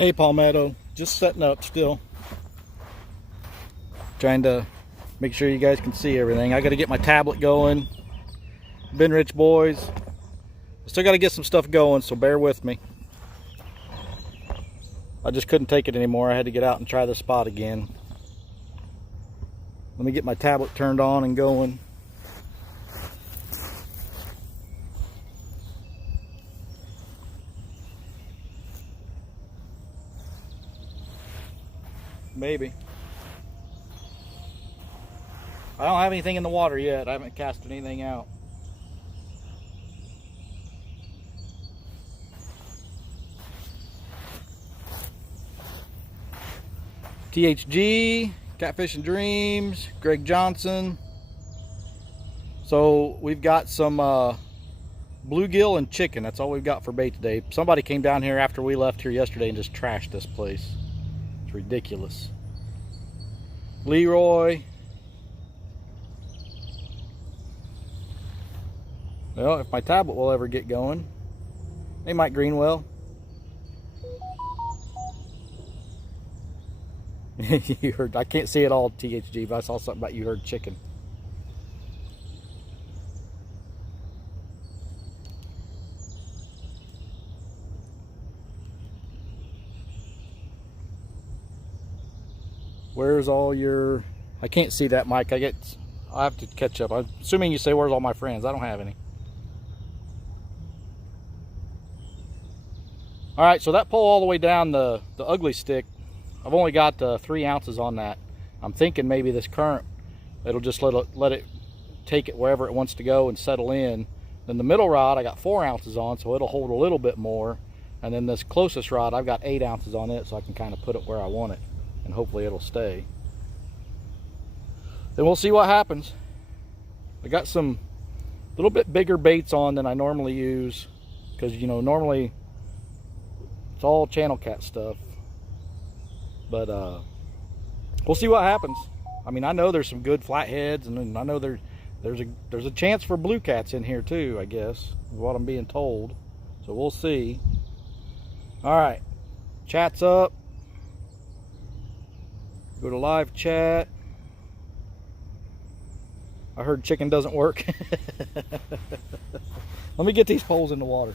Hey Palmetto, just setting up still. Trying to make sure you guys can see everything. I got to get my tablet going. Ben Rich boys. Still got to get some stuff going, so bear with me. I just couldn't take it anymore. I had to get out and try the spot again. Let me get my tablet turned on and going. Maybe. I don't have anything in the water yet. I haven't cast anything out. THG, Catfish and Dreams, Greg Johnson. So we've got some bluegill and chicken. That's all we've got for bait today. Somebody came down here after we left here yesterday and just trashed this place. It's ridiculous. Leroy. Well, if my tablet will ever get going. Hey, Mike Greenwell. You heard, I can't see it all, THG, but I saw something about you heard chicken. Where's all your... I can't see that, Mike. I have to catch up. I'm assuming you say, where's all my friends? I don't have any. All right, so that pole all the way down the ugly stick, I've only got 3 ounces on that. I'm thinking maybe this current, it'll just let it take it wherever it wants to go and settle in. Then the middle rod, I got 4 ounces on, so it'll hold a little bit more. And then this closest rod, I've got 8 ounces on it, so I can kind of put it where I want it. And hopefully it'll stay. Then we'll see what happens. I got some little bit bigger baits on than I normally use, because, you know, normally it's all channel cat stuff. But we'll see what happens. I mean, I know there's some good flatheads, and I know there's a chance for blue cats in here too, I guess, is what I'm being told. So we'll see. All right, chat's up. Go to live chat. I heard chicken doesn't work. Let me get these poles in the water.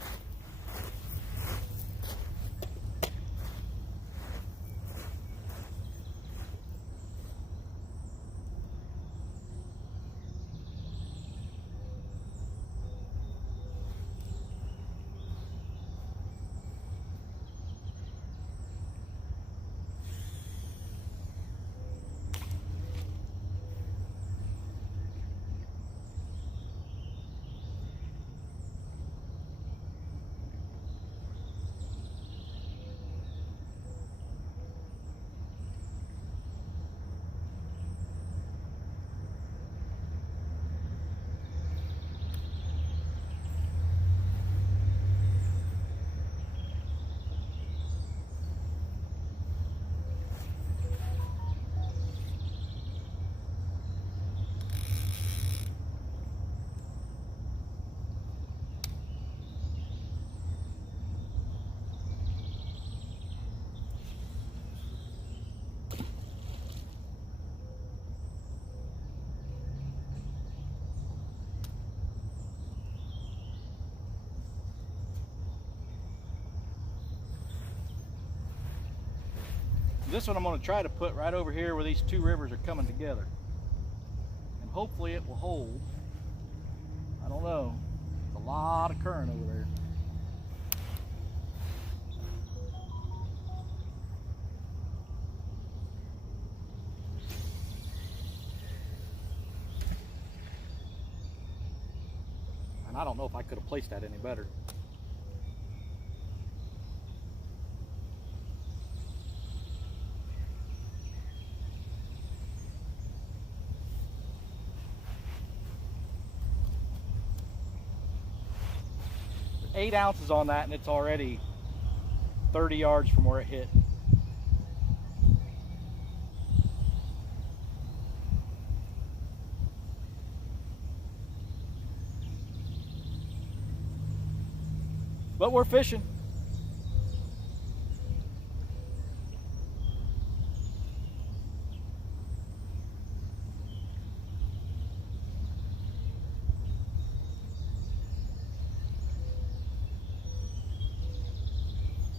This one I'm going to try to put right over here where these two rivers are coming together. And hopefully it will hold. I don't know. There's a lot of current over there. And I don't know if I could have placed that any better. There's 8 ounces on that, and it's already 30 yards from where it hit. But we're fishing.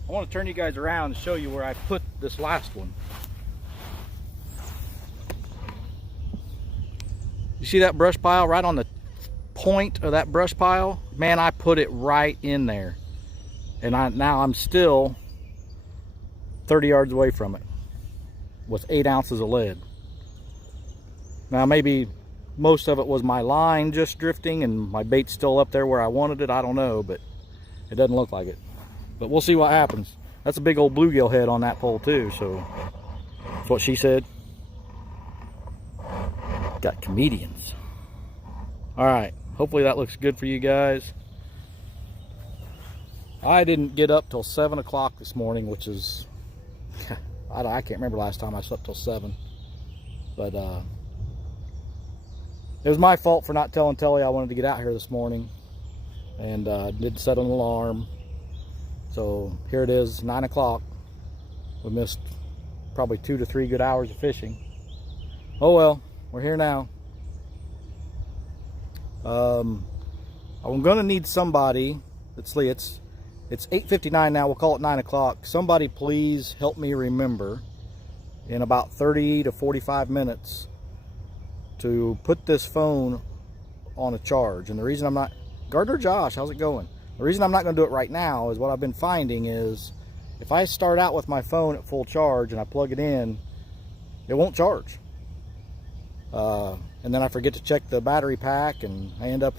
I want to turn you guys around and show you where I put this last one. You see that brush pile right on the point of that brush pile? Man, I put it right in there. And now I'm still 30 yards away from it with 8 ounces of lead. Now maybe most of it was my line just drifting and my bait's still up there where I wanted it. I don't know, but it doesn't look like it. But we'll see what happens. That's a big old bluegill head on that pole too, so that's what she said. Got comedians. All right, hopefully that looks good for you guys. I didn't get up till 7 o'clock this morning, which is, I can't remember last time I slept till 7. But it was my fault for not telling Telly I wanted to get out here this morning, and didn't set an alarm. So here it is, 9 o'clock. We missed probably 2 to 3 good hours of fishing. Oh well, we're here now. I'm gonna need somebody. Let's see, it's 8:59 now. We'll call it 9 o'clock. Somebody please help me remember in about 30 to 45 minutes to put this phone on a charge. And the reason I'm not, Gardner Josh, how's it going? The reason I'm not going to do it right now is what I've been finding is if I start out with my phone at full charge and I plug it in, it won't charge. And then I forget to check the battery pack, and I end up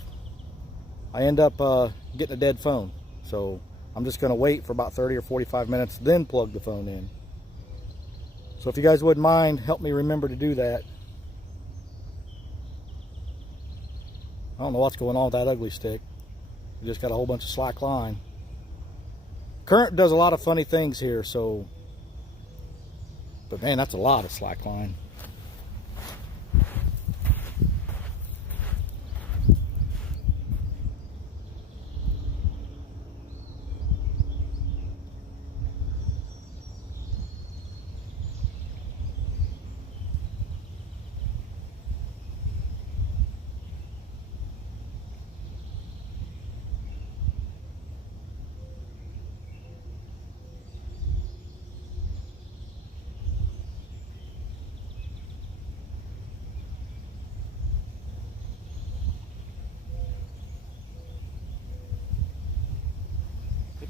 getting a dead phone. So I'm just going to wait for about 30 or 45 minutes, then plug the phone in. So if you guys wouldn't mind, help me remember to do that. I don't know what's going on with that ugly stick. We just got a whole bunch of slack line. Current does a lot of funny things here, so, but man, that's a lot of slack line.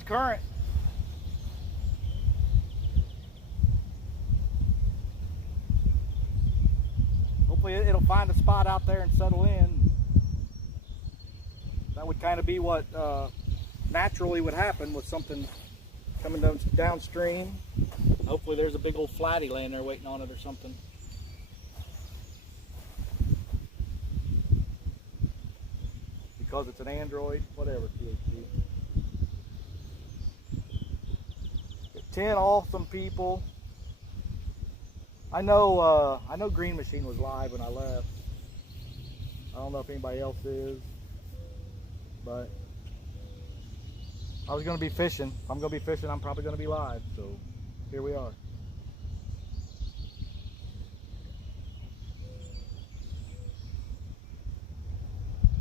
Current. Hopefully it'll find a spot out there and settle in. That would kind of be what naturally would happen with something coming downstream. Hopefully there's a big old flatty laying there waiting on it or something. Because it's an Android, whatever. 10 awesome people. I know Green Machine was live when I left. I don't know if anybody else is, but I was going to be fishing. If I'm going to be fishing, I'm probably going to be live. So here we are.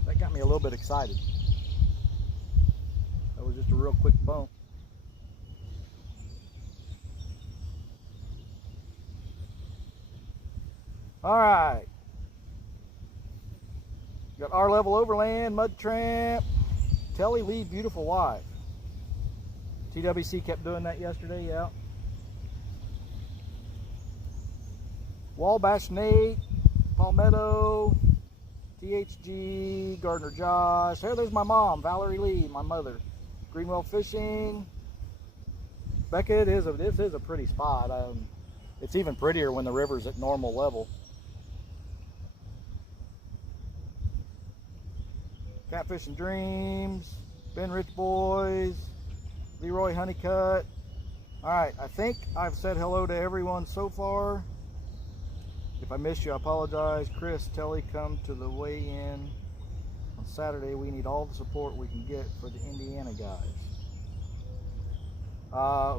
That got me a little bit excited. That was just a real quick bump. All right, got our level overland, mud tramp, Telly Lee, beautiful wife. TWC kept doing that yesterday, yeah. Wabash Nate, Palmetto, THG, Gardner Josh. There's my mom, Valerie Lee, my mother. Greenwell Fishing. Becca, this is a pretty spot. It's even prettier when the river's at normal level. Catfish and Dreams, Ben Rich Boys, Leroy Honeycutt. All right, I think I've said hello to everyone so far. If I missed you, I apologize. Chris, Telly, come to the weigh-in on Saturday. We need all the support we can get for the Indiana guys.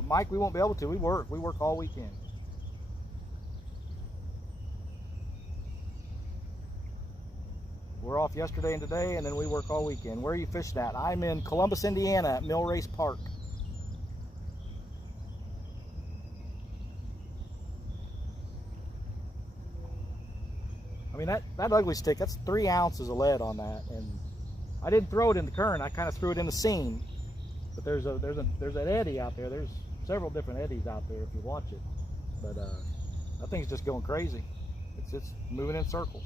Mike, we won't be able to. We work all weekend. We're off yesterday and today, and then we work all weekend. Where are you fishing at? I'm in Columbus, Indiana at Mill Race Park. I mean, that ugly stick, that's 3 ounces of lead on that. And I didn't throw it in the current, I kind of threw it in the seam. But there's an eddy out there. There's several different eddies out there if you watch it. But that thing's just going crazy. It's just moving in circles.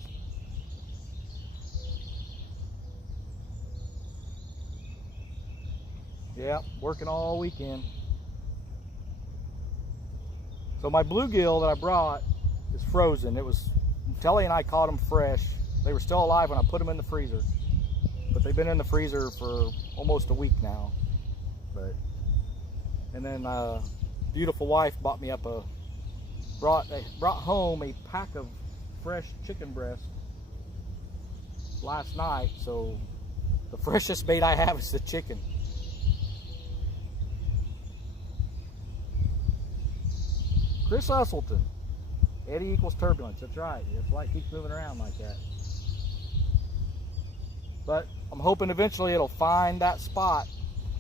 Yeah, working all weekend. So my bluegill that I brought is frozen. It was, Telly and I caught them fresh. They were still alive when I put them in the freezer. But they've been in the freezer for almost a week now. But, and then beautiful wife bought me up brought home a pack of fresh chicken breast last night. So the freshest bait I have is the chicken. Chris Usselton, eddy equals turbulence. That's right. That's why it keeps moving around like that. But I'm hoping eventually it'll find that spot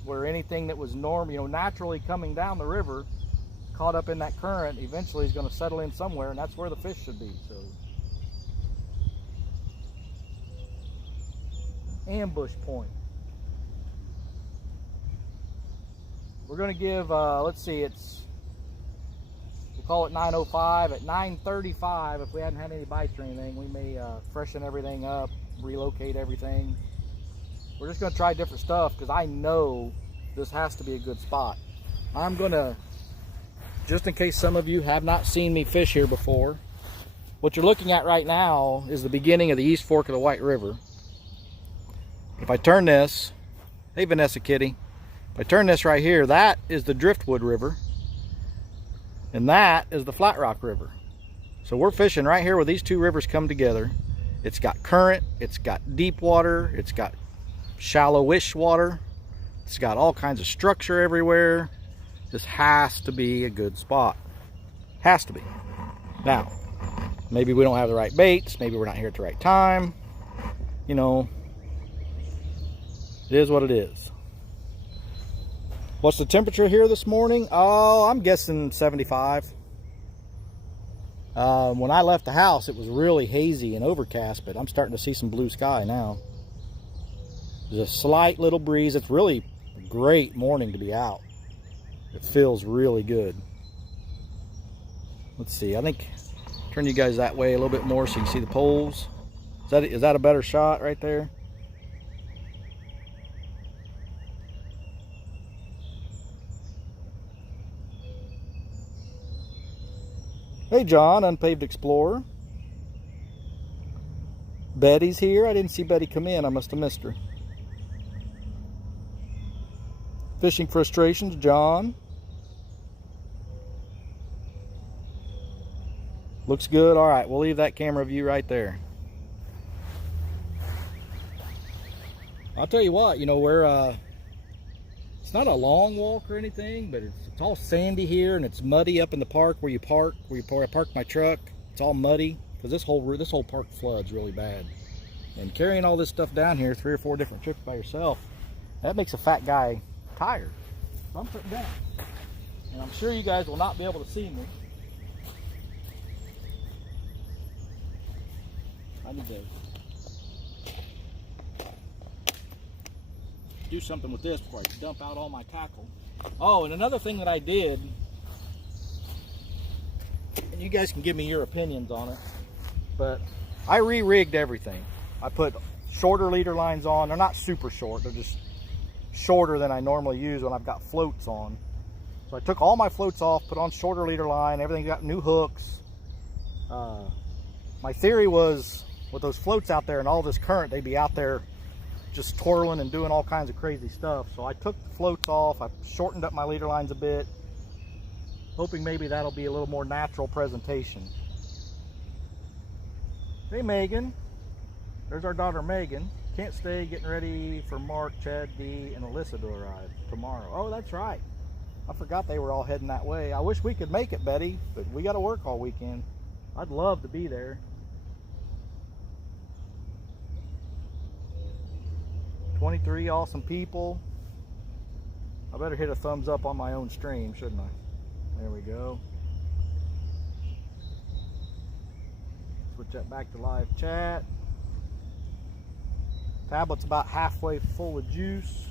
where anything that was naturally coming down the river, caught up in that current, eventually is going to settle in somewhere, and that's where the fish should be. So, ambush point. We're going to give, let's see, we'll call it 9:05. At 9:35, if we hadn't had any bites or anything, we may freshen everything up, relocate everything. We're just going to try different stuff because I know this has to be a good spot. I'm going to, just in case some of you have not seen me fish here before, what you're looking at right now is the beginning of the East Fork of the White River. If I turn this, hey Vanessa Kitty, if I turn this right here, that is the Driftwood River, and that is the Flat Rock River. So we're fishing right here where these two rivers come together. It's got current, it's got deep water, it's got shallowish water, it's got all kinds of structure everywhere. This has to be a good spot. Has to be. Now, maybe we don't have the right baits, maybe we're not here at the right time. You know, it is what it is. What's the temperature here this morning? Oh, I'm guessing 75. When I left the house, it was really hazy and overcast, but I'm starting to see some blue sky now. There's a slight little breeze. It's really a great morning to be out. It feels really good. Let's see, I think, turn you guys that way a little bit more so you can see the poles. Is that a better shot right there? Hey John, Unpaved Explorer. Betty's here. I didn't see Betty come in. I must have missed her. Fishing Frustrations, John. Looks good. All right, we'll leave that camera view right there. I'll tell you what, you know, it's not a long walk or anything, but it's all sandy here, and it's muddy up in the park where I parked my truck. It's all muddy because this whole park floods really bad. And carrying all this stuff down here 3 or 4 different trips by yourself, that makes a fat guy tired. So I'm sitting down, and I'm sure you guys will not be able to see me. I need to do something with this before I dump out all my tackle. Oh, and another thing that I did, and you guys can give me your opinions on it, but I re-rigged everything. I put shorter leader lines on. They're not super short, they're just shorter than I normally use when I've got floats on. So I took all my floats off, put on shorter leader line, everything got new hooks. My theory was, with those floats out there and all this current, they'd be out there just twirling and doing all kinds of crazy stuff. So I took the floats off, I shortened up my leader lines a bit, hoping maybe that'll be a little more natural presentation. Hey Megan, there's our daughter Megan. Can't stay, getting ready for Mark, Chad, D, and Alyssa to arrive tomorrow. Oh, that's right. I forgot they were all heading that way. I wish we could make it, Betty, but we got to work all weekend. I'd love to be there. 23 awesome people. I better hit a thumbs up on my own stream, shouldn't I? There we go. Switch Switch that back to live chat. Tablet's about halfway full of juice.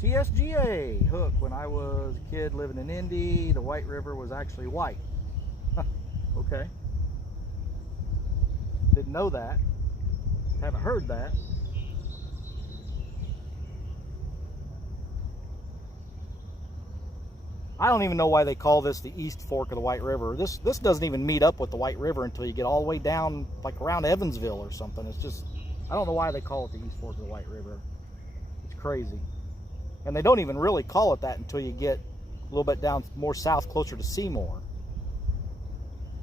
TSGA hook. When I was a kid living in Indy, the White River was actually white. Okay. Didn't know that. Haven't heard that. I don't even know why they call this the East Fork of the White River. This doesn't even meet up with the White River until you get all the way down, like around Evansville or something. It's just, I don't know why they call it the East Fork of the White River. It's crazy. And they don't even really call it that until you get a little bit down more south, closer to Seymour.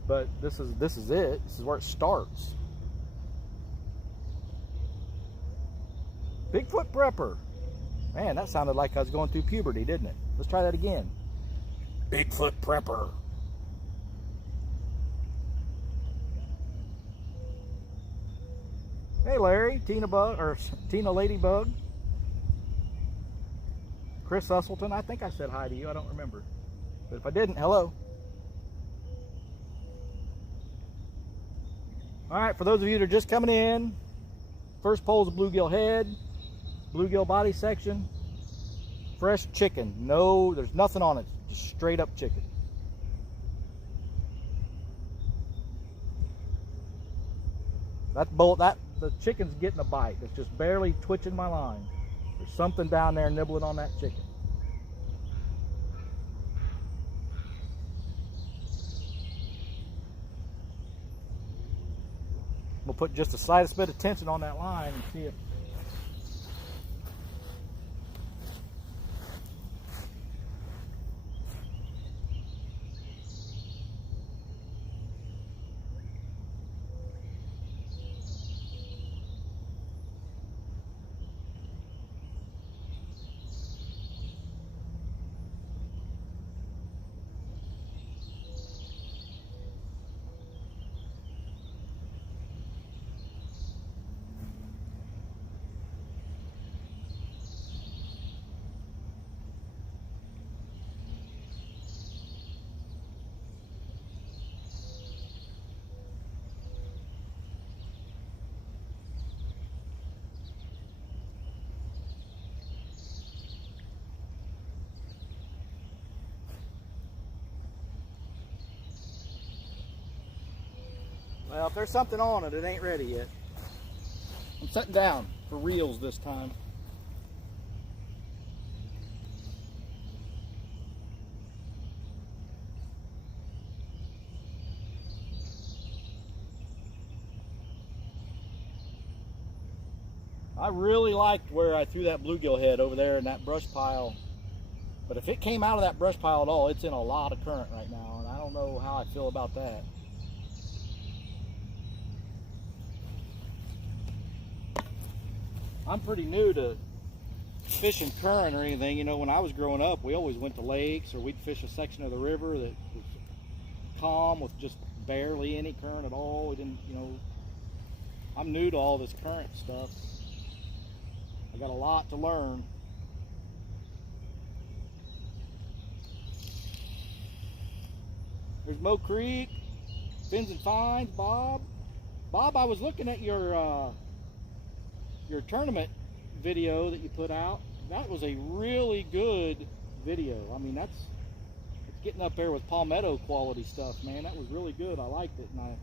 But this is it. This is where it starts. Bigfoot Prepper. Man, that sounded like I was going through puberty, didn't it? Let's try that again. Bigfoot Prepper. Hey Larry, Tina Ladybug. Chris Usselton, I think I said hi to you, I don't remember. But if I didn't, hello. Alright, for those of you that are just coming in, first pole is a bluegill head, bluegill body section, fresh chicken. No, there's nothing on it, just straight up chicken. The chicken's getting a bite. It's just barely twitching my line. There's something down there nibbling on that chicken. We'll put just the slightest bit of tension on that line and see if well, if there's something on it, it ain't ready yet. I'm sitting down for reels this time. I really liked where I threw that bluegill head over there in that brush pile. But if it came out of that brush pile at all, it's in a lot of current right now, and I don't know how I feel about that. I'm pretty new to fishing current or anything. You know, when I was growing up, we always went to lakes or we'd fish a section of the river that was calm with just barely any current at all. We didn't, you know, I'm new to all this current stuff. I got a lot to learn. There's Mo Creek, Fins and Finds, Bob. Bob, I was looking at your tournament video that you put out. That was a really good video. I mean, it's getting up there with Palmetto quality stuff, man. That was really good. I liked it, and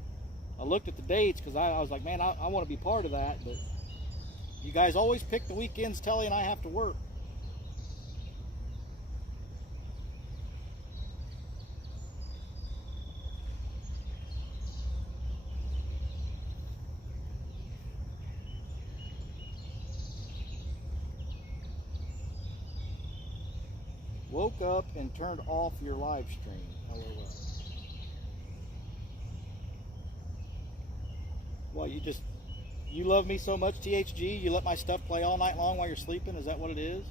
I looked at the dates because I was like, man, I want to be part of that, but you guys always pick the weekends Telly and I have to work. Woke up and turned off your live stream. LOL. Well, you love me so much, THG, you let my stuff play all night long while you're sleeping? Is that what it is?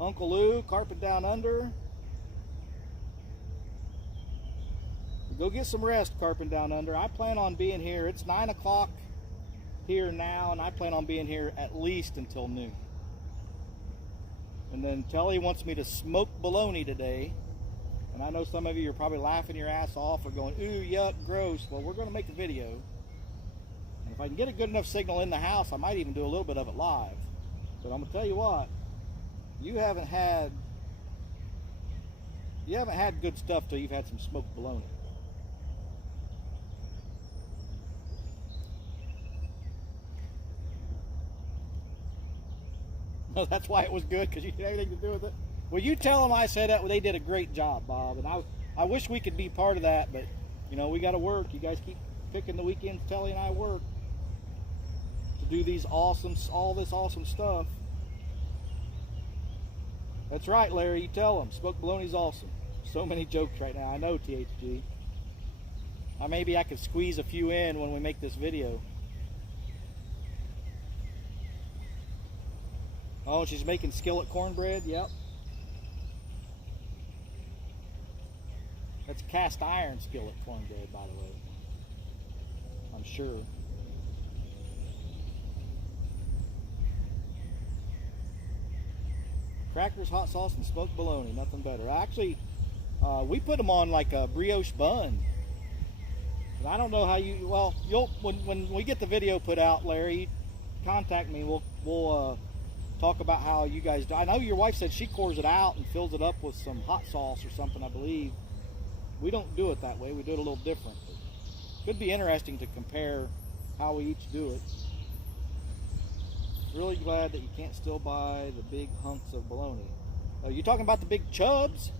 Uncle Lou, Carpet Down Under. Go get some rest, Carpet Down Under. I plan on being here. It's 9 o'clock here now, and I plan on being here at least until noon. And then Telly wants me to smoke bologna today. And I know some of you are probably laughing your ass off or going, ooh, yuck, gross. Well, we're going to make a video. And if I can get a good enough signal in the house, I might even do a little bit of it live. But I'm going to tell you what, you haven't had good stuff till you've had some smoked bologna. Well, that's why it was good, because you had anything to do with it. Well, you tell them I said that. Well, they did a great job, Bob, and I wish we could be part of that, but you know, we got to work. You guys keep picking the weekends. Telly and I work to do all this awesome stuff. That's right, Larry. You tell them smoked bologna's awesome. So many jokes right now. I know, THG. Maybe I could squeeze a few in when we make this video. Oh, she's making skillet cornbread. Yep. That's cast iron skillet cornbread, by the way. I'm sure. Crackers, hot sauce, and smoked bologna. Nothing better. Actually, we put them on like a brioche bun. And I don't know how you. Well, when we get the video put out, Larry, contact me. We'll talk about how you guys do. I know your wife said she pours it out and fills it up with some hot sauce or something, I believe. We don't do it that way. We do it a little different. It could be interesting to compare how we each do it. Really glad that you can't still buy the big hunks of bologna. You're talking about the big chubs?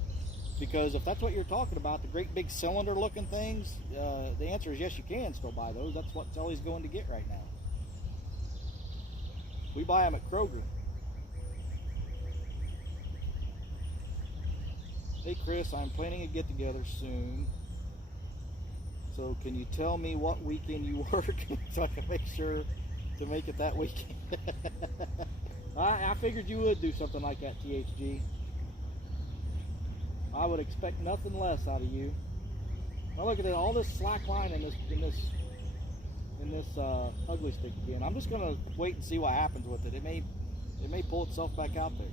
Because if that's what you're talking about, the great big cylinder looking things, the answer is yes, you can still buy those. That's what Telly's going to get right now. We buy them at Kroger. Hey Chris, I'm planning a get together soon. So can you tell me what weekend you work so I can make sure to make it that weekend? I figured you would do something like that, THG. I would expect nothing less out of you. Now look at it, all this slack line in this ugly stick again. I'm just gonna wait and see what happens with it. It may pull itself back out there.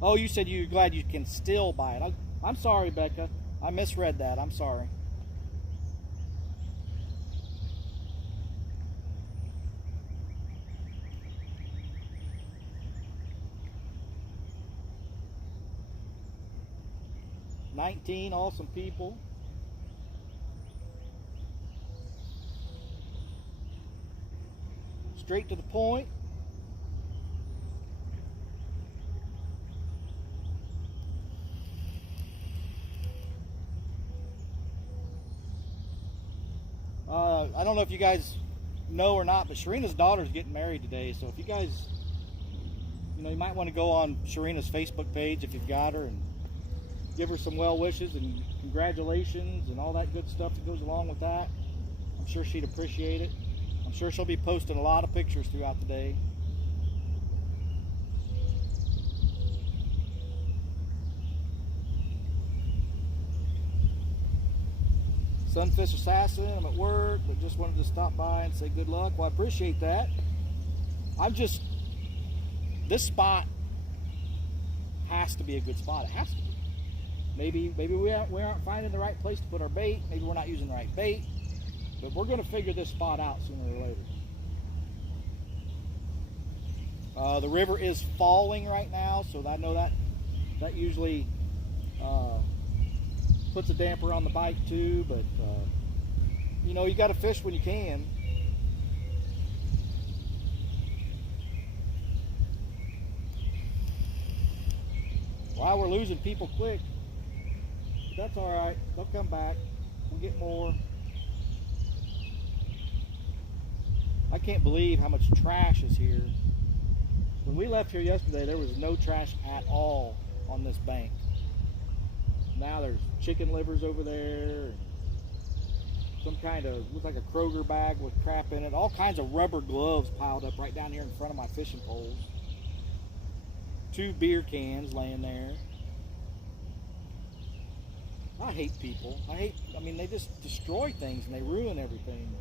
Oh, you said you're glad you can still buy it. I'm sorry, Becca. I misread that. I'm sorry. $19 awesome people. Straight to the point. I don't know if you guys know or not, but Sharina's daughter's getting married today. So if you guys, you might want to go on Sharina's Facebook page if you've got her and give her some well wishes and congratulations and all that good stuff that goes along with that. I'm sure she'd appreciate it. I'm sure she'll be posting a lot of pictures throughout the day. Sunfish Assassin, I'm at work, but just wanted to stop by and say good luck. Well, I appreciate that. This spot has to be a good spot. It has to be. Maybe we aren't finding the right place to put our bait. Maybe we're not using the right bait. But we're going to figure this spot out sooner or later. The river is falling right now, so I know that usually puts a damper on the bite too, but you got to fish when you can. Wow, we're losing people quick. But that's all right. They'll come back. We'll get more. I can't believe how much trash is here. When we left here yesterday, there was no trash at all on this bank. Now there's chicken livers over there, and some kind of, looks like a Kroger bag with crap in it. All kinds of rubber gloves piled up right down here in front of my fishing poles. 2 beer cans laying there. I hate people. They just destroy things and they ruin everything.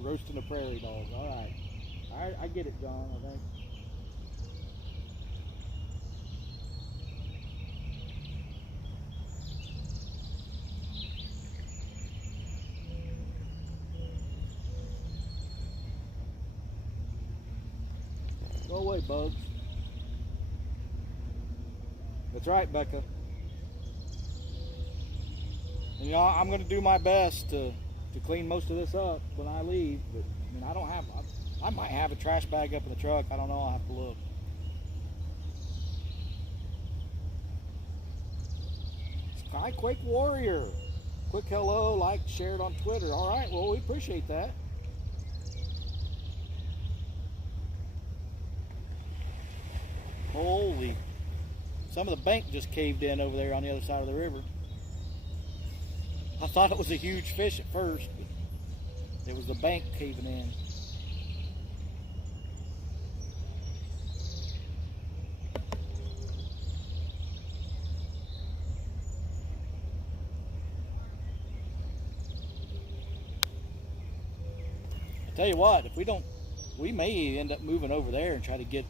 Roasting a prairie dog. All right. All right, I get it, John, I think. Go away, bugs. That's right, Becca. And, you know, I'm going to do my best to clean most of this up when I leave, but I mean, I don't have, I might have a trash bag up in the truck. I don't know. I'll have to look. Skyquake Warrior. Quick hello, like, shared on Twitter. All right, well, we appreciate that. Holy. Some of the bank just caved in over there on the other side of the river. I thought it was a huge fish at first, but it was the bank caving in. I tell you what, if we don't, we may end up moving over there and try to get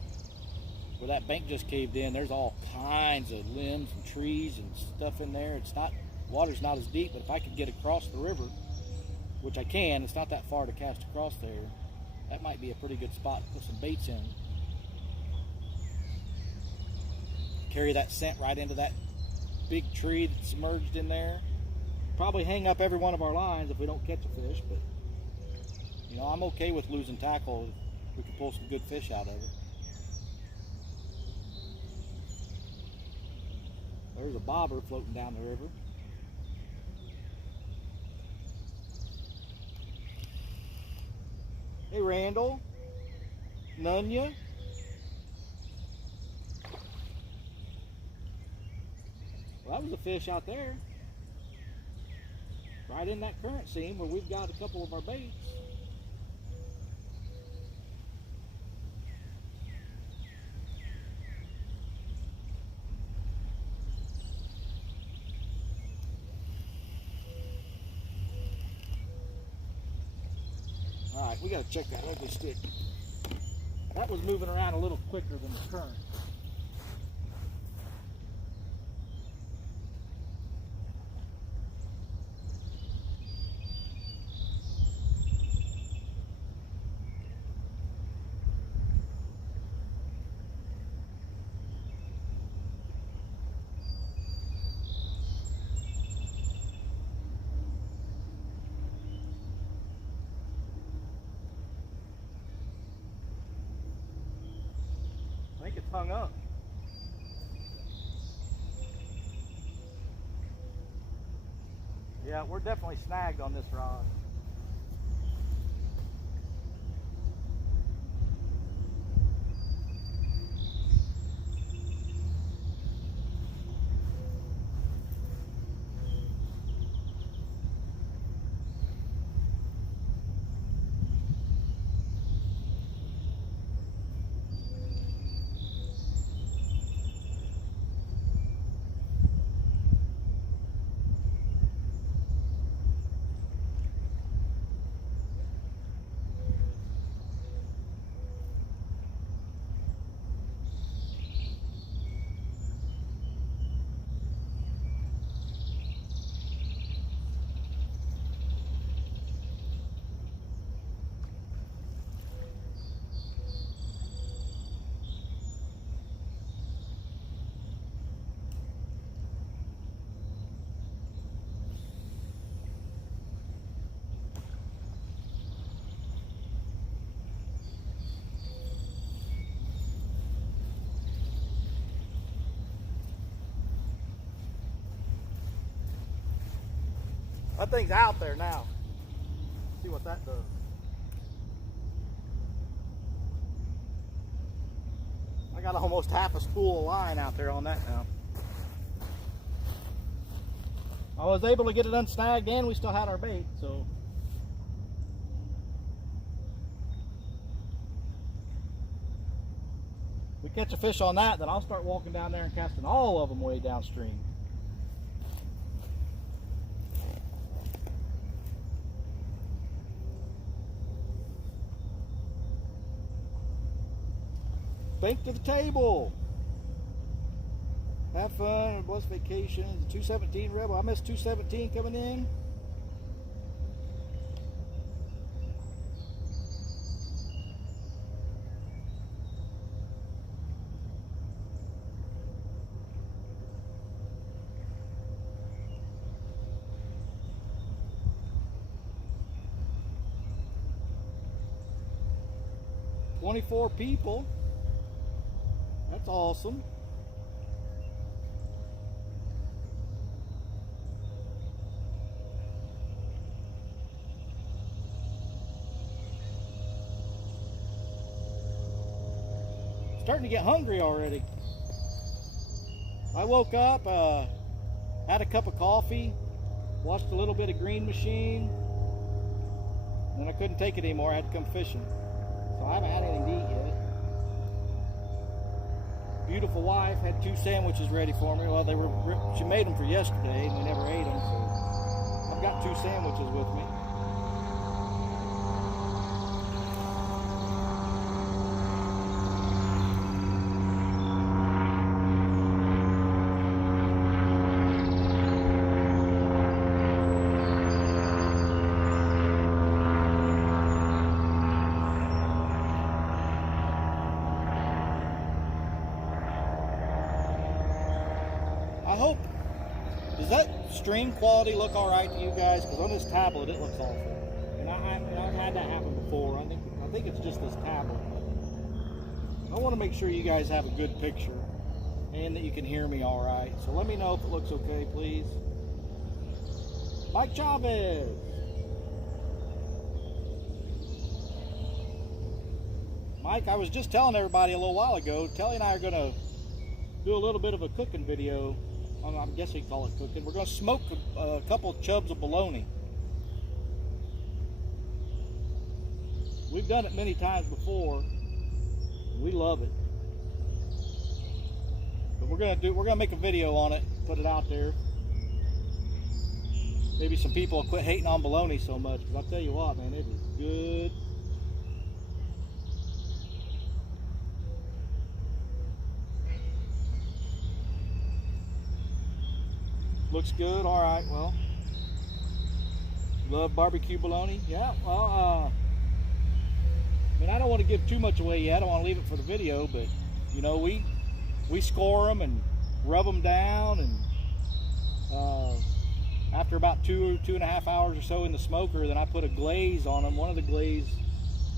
where that bank just caved in. There's all kinds of limbs and trees and stuff in there. It's not, water's not as deep, but if I could get across the river, which I can, it's not that far to cast across there, that might be a pretty good spot to put some baits in. Carry that scent right into that big tree that's submerged in there. Probably hang up every one of our lines if we don't catch a fish, but you know, I'm okay with losing tackle if we can pull some good fish out of it. There's a bobber floating down the river. Hey, Randall. Nunya. Well, that was a fish out there. Right in that current seam where we've got a couple of our baits. Alright, we gotta check that ugly stick. That was moving around a little quicker than the current. I think it's hung up. Yeah, we're definitely snagged on this rod. That thing's out there now. Let's see what that does. I got almost half a spool of line out there on that now. I was able to get it unsnagged and we still had our bait, so. If we catch a fish on that, then I'll start walking down there and casting all of them way downstream. Bank to the table. Have fun, blessed vacation. 217 Rebel. I missed 217 coming in. "24 people. That's awesome. Starting to get hungry already. I woke up, had a cup of coffee, watched a little bit of Green Machine, and I couldn't take it anymore. I had to come fishing. So I haven't had anything to eat yet. Beautiful wife had 2 sandwiches ready for me. Well, she made them for yesterday, and we never ate them, so I've got 2 sandwiches with me. I hope, does that stream quality look all right to you guys? Because on this tablet it looks awful, and I've had that happen before. I think it's just this tablet. I want to make sure you guys have a good picture and that you can hear me all right. So let me know if it looks okay, please. Mike Chavez. Mike, I was just telling everybody a little while ago, Kelly and I are going to do a little bit of a cooking video. I guess we call it cooking. We're going to smoke a couple of chubs of bologna. We've done it many times before. We love it. But we're gonna make a video on it, put it out there. Maybe some people will quit hating on bologna so much, because I'll tell you what, man, it is good. Looks good. All right. Well, love barbecue bologna. Yeah. Well, I mean, I don't want to give too much away yet. I don't want to leave it for the video, but you know, we score them and rub them down, and after about 2.5 hours or so in the smoker, then I put a glaze on them. One of the glaze,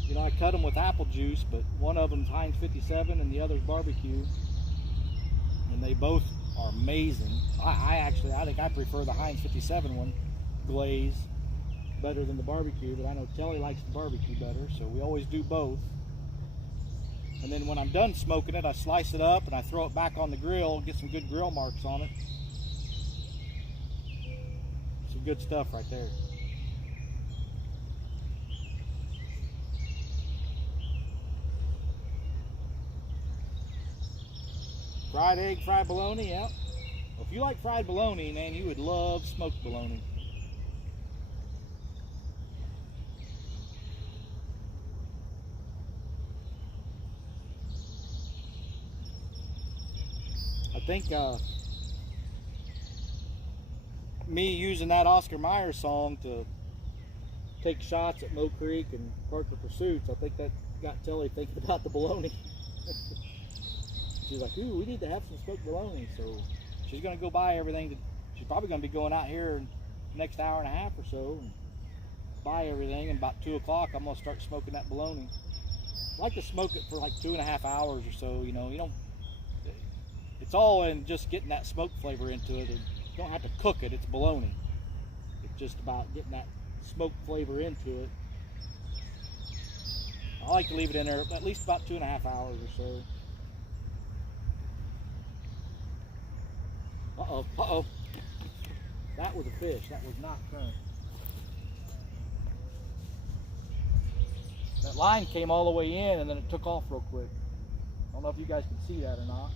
you know, I cut them with apple juice, but one of them's Heinz 57 and the other's barbecue, and they both are amazing. I think I prefer the Heinz 57 one glaze better than the barbecue, but I know Telly likes the barbecue better, so we always do both. And then when I'm done smoking it, I slice it up and I throw it back on the grill, get some good grill marks on it. Some good stuff right there. Fried egg, fried bologna, yeah. Well, if you like fried bologna, man, you would love smoked bologna. I think me using that Oscar Mayer song to take shots at Moe Creek and Parker Pursuits, I think that got Telly thinking about the bologna. She's like, ooh, we need to have some smoked bologna. So she's going to go buy everything. She's probably going to be going out here in the next hour and a half or so and buy everything. And about 2 o'clock, I'm going to start smoking that bologna. I like to smoke it for like 2.5 hours or so. You know, it's all in just getting that smoke flavor into it. You don't have to cook it. It's bologna. It's just about getting that smoke flavor into it. I like to leave it in there at least about 2.5 hours or so. Uh-oh, uh-oh. That was a fish. That was not current. That line came all the way in and then it took off real quick. I don't know if you guys can see that or not.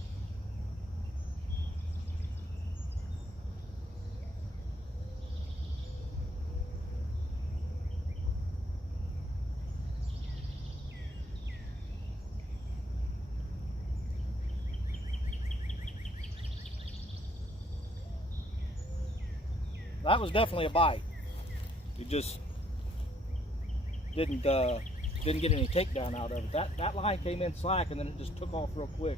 That was definitely a bite. You just didn't get any takedown out of it. That line came in slack and then it just took off real quick.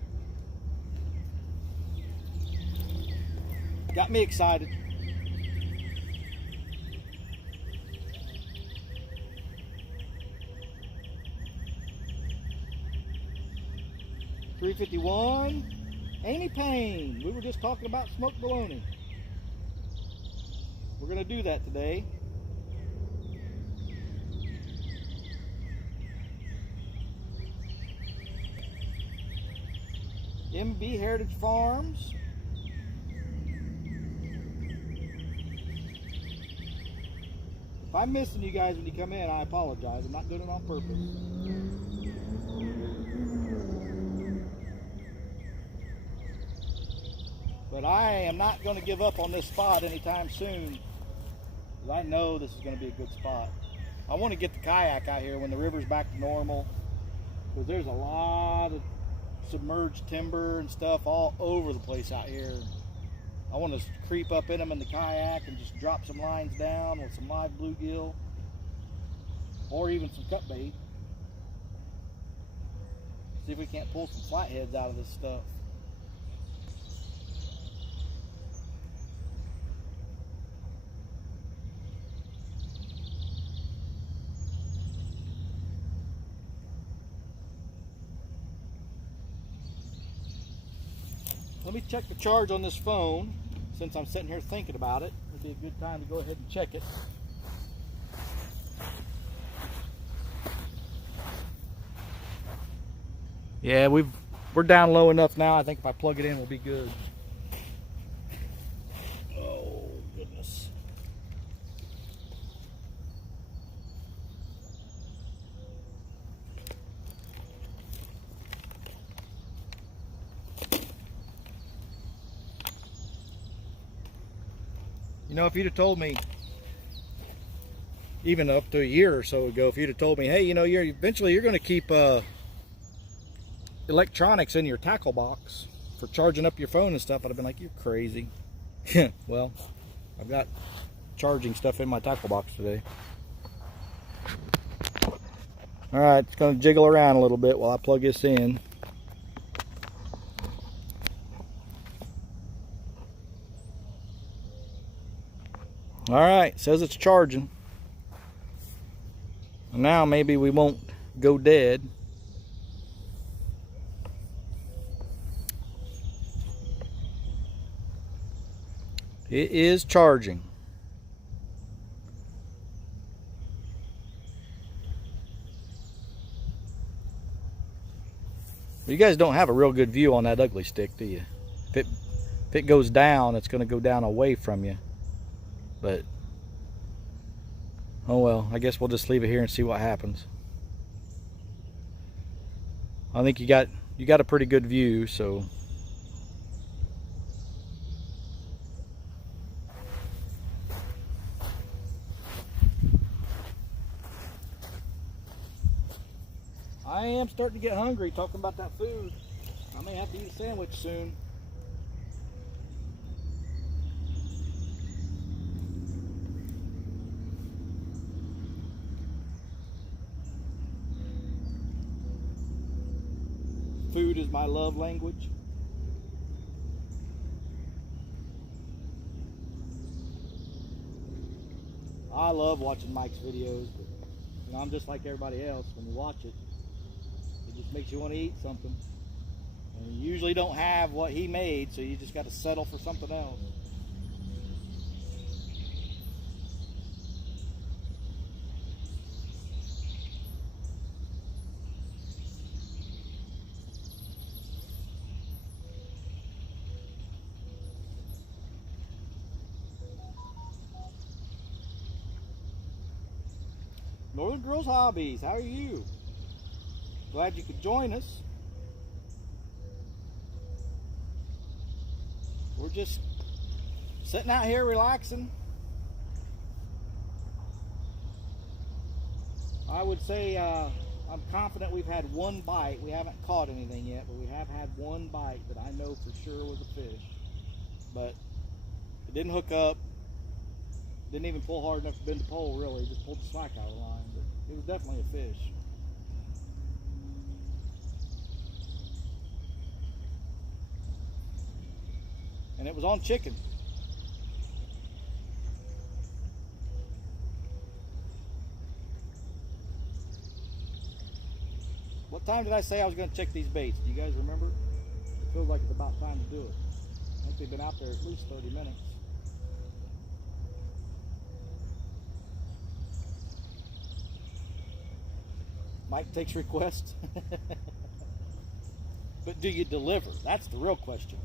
Got me excited. $3.51. Any pain. We were just talking about smoked bologna. We're gonna do that today. MB Heritage Farms. If I'm missing you guys when you come in, I apologize. I'm not doing it on purpose. But I am not going to give up on this spot anytime soon, because I know this is going to be a good spot. I want to get the kayak out here when the river's back to normal, because there's a lot of submerged timber and stuff all over the place out here. I want to creep up in them in the kayak and just drop some lines down with some live bluegill or even some cut bait. See if we can't pull some flatheads out of this stuff. Let me check the charge on this phone. Since I'm sitting here thinking about it, it'd be a good time to go ahead and check it. Yeah, we're down low enough now. I think if I plug it in, we'll be good. Oh, goodness. You know, if you'd have told me, even up to a year or so ago, if you'd have told me, hey, you know, eventually you're going to keep electronics in your tackle box for charging up your phone and stuff, I'd have been like, you're crazy. Well, I've got charging stuff in my tackle box today. All right, it's going to jiggle around a little bit while I plug this in. All right, says it's charging. Now maybe we won't go dead. It is charging. You guys don't have a real good view on that ugly stick, do you? If it goes down, it's going to go down away from you. But oh well, I guess we'll just leave it here and see what happens. I think you got a pretty good view, so I am starting to get hungry talking about that food. I may have to eat a sandwich soon. Food is my love language. I love watching Mike's videos, but you know, I'm just like everybody else. When you watch it, it just makes you want to eat something. And you usually don't have what he made, so you just got to settle for something else. Northern Girls Hobbies, how are you? Glad you could join us. We're just sitting out here relaxing. I would say I'm confident we've had one bite. We haven't caught anything yet, but we have had one bite that I know for sure was a fish. But it didn't hook up. Didn't even pull hard enough to bend the pole, really. Just pulled the slack out of the line. But it was definitely a fish. And it was on chicken. What time did I say I was going to check these baits? Do you guys remember? It feels like it's about time to do it. I think they've been out there at least 30 minutes. Mike takes requests. But do you deliver? That's the real question.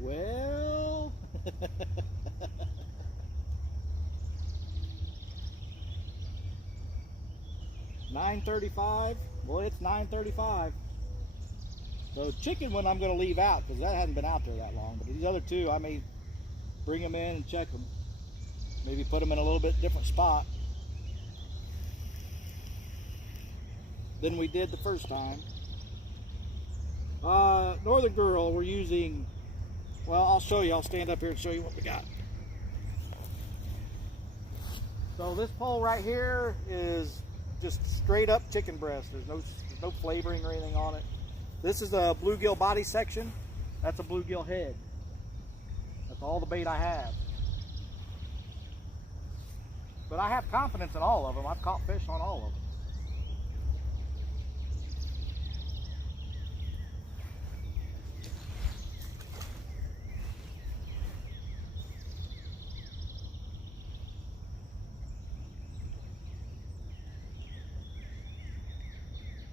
Well, 9:35. Well, it's 9:35. So chicken one I'm going to leave out because that hasn't been out there that long. But these other two, I may bring them in and check them. Maybe put them in a little bit different spot than we did the first time. Northern Girl, we're using, well, I'll show you. I'll stand up here and show you what we got. So this pole right here is just straight up chicken breast. There's no flavoring or anything on it. This is a bluegill body section. That's a bluegill head. That's all the bait I have. But I have confidence in all of them. I've caught fish on all of them.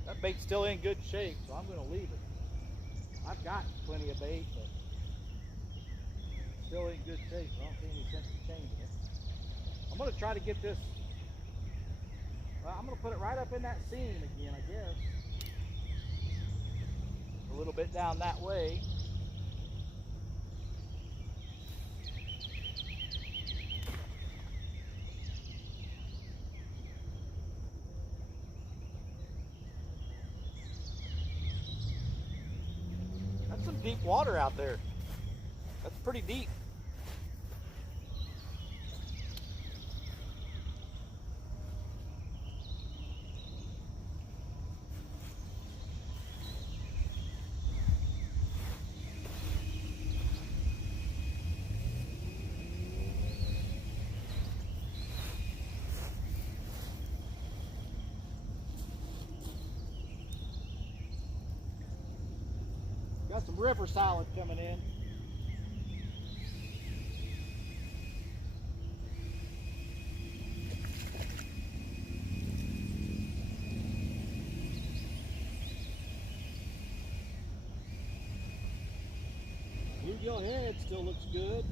That bait's still in good shape, so I'm going to leave it. I've got plenty of bait, but it's still in good shape, so I don't see any sense in changing it. I'm going to try to get this, well, I'm going to put it right up in that seam again, I guess. A little bit down that way. That's some deep water out there. That's pretty deep. Got some river salad coming in. Bluegill head still looks good.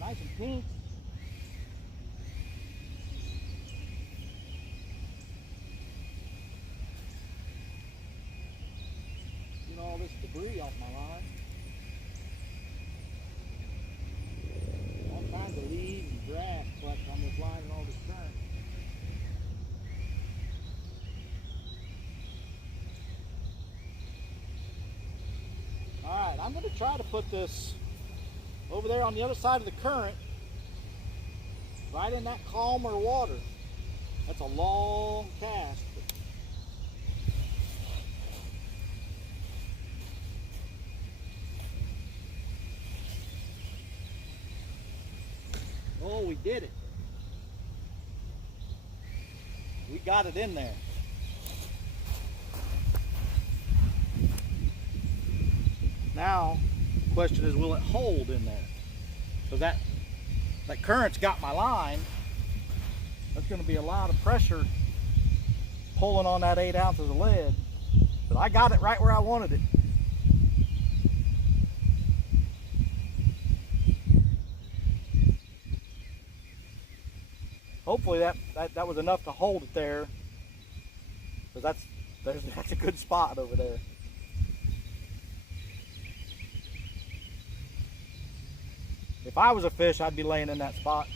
Nice and pink. All this debris off my line. All kinds of leaves and grass collected on this line and all this current. Alright, I'm going to try to put this over there on the other side of the current, right in that calmer water. That's a long cast. Oh, we did it. We got it in there. Now, the question is, will it hold in there? Because that current's got my line. That's going to be a lot of pressure pulling on that 8 ounces of lead. But I got it right where I wanted it. hopefully that was enough to hold it there, because that's a good spot over there. If I was a fish, I'd be laying in that spot.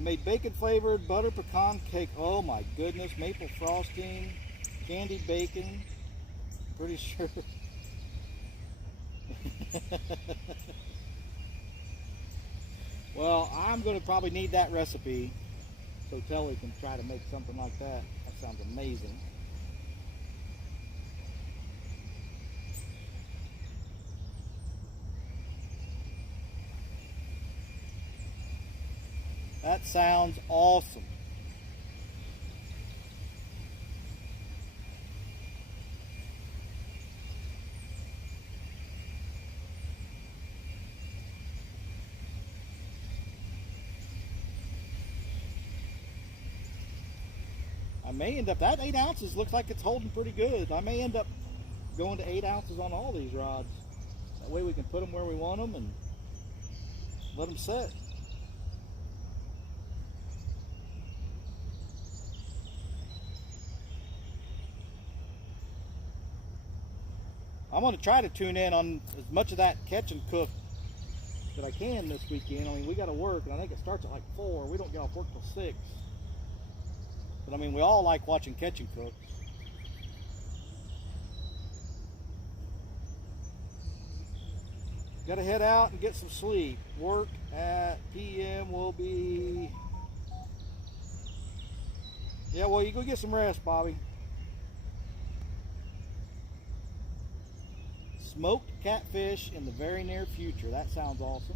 Made bacon flavored butter pecan cake. Oh my goodness, maple frosting, candied bacon. Pretty sure. Well, I'm going to probably need that recipe so Telly can try to make something like that. That sounds amazing. That sounds awesome. I may end up, that 8 ounces looks like it's holding pretty good. I may end up going to 8 ounces on all these rods. That way we can put them where we want them and let them set. I'm going to try to tune in on as much of that catch and cook that I can this weekend. I mean, we got to work, and I think it starts at like 4. We don't get off work till 6. But I mean, we all like watching catch and cook. Got to head out and get some sleep. Work at PM will be... Yeah, well, you go get some rest, Bobby. Smoked catfish in the very near future. That sounds awesome.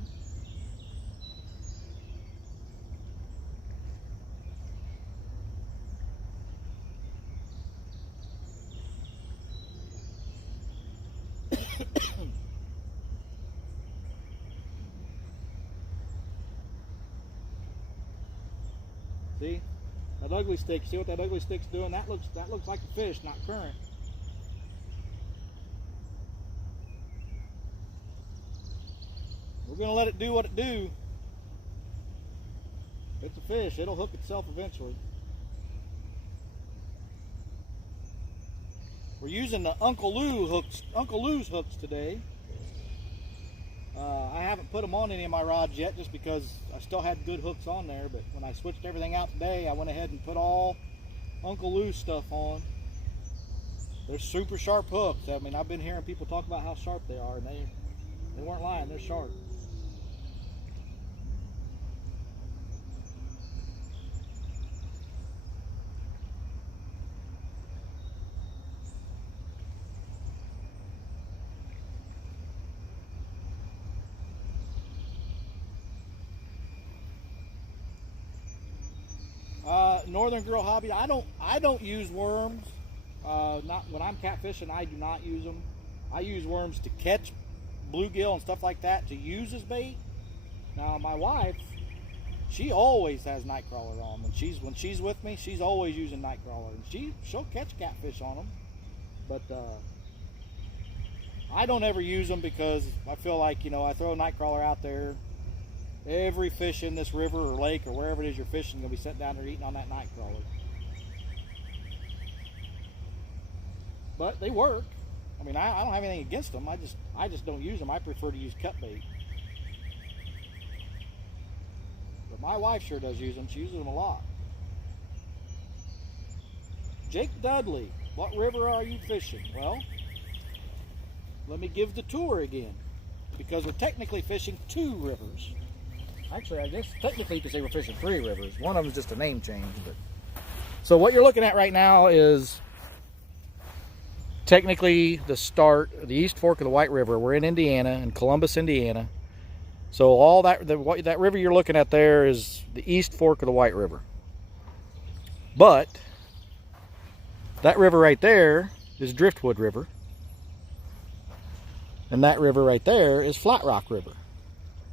See? That ugly stick, see what that ugly stick's doing? That looks like a fish, not current. We're going to let it do what it do. It's a fish. It'll hook itself eventually. We're using the Uncle Lou's hooks today. I haven't put them on any of my rods yet just because I still had good hooks on there, but when I switched everything out today, I went ahead and put all Uncle Lou's stuff on. They're super sharp hooks. I mean, I've been hearing people talk about how sharp they are, and they weren't lying. They're sharp. Northern Girl Hobby. I don't use worms. Not when I'm catfishing. I do not use them. I use worms to catch bluegill and stuff like that to use as bait. Now my wife, she always has Nightcrawler on. When she's with me, she's always using Nightcrawler, and she'll catch catfish on them. But I don't ever use them because I feel like, you know, I throw a Nightcrawler out there. Every fish in this river or lake or wherever it is you're fishing is going to be sitting down there eating on that Nightcrawler. But they work. I mean, I don't have anything against them. I just don't use them. I prefer to use cut bait. But my wife sure does use them. She uses them a lot. Jake Dudley, what river are you fishing? Well, let me give the tour again, because we're technically fishing 2 rivers. Actually, I guess technically you could say we're fishing 3 rivers. One of them is just a name change. But so what you're looking at right now is technically the East Fork of the White River. We're in Indiana, in Columbus, Indiana. So all that river you're looking at there is the East Fork of the White River. But That river right there is Driftwood River. And that river right there is Flat Rock River.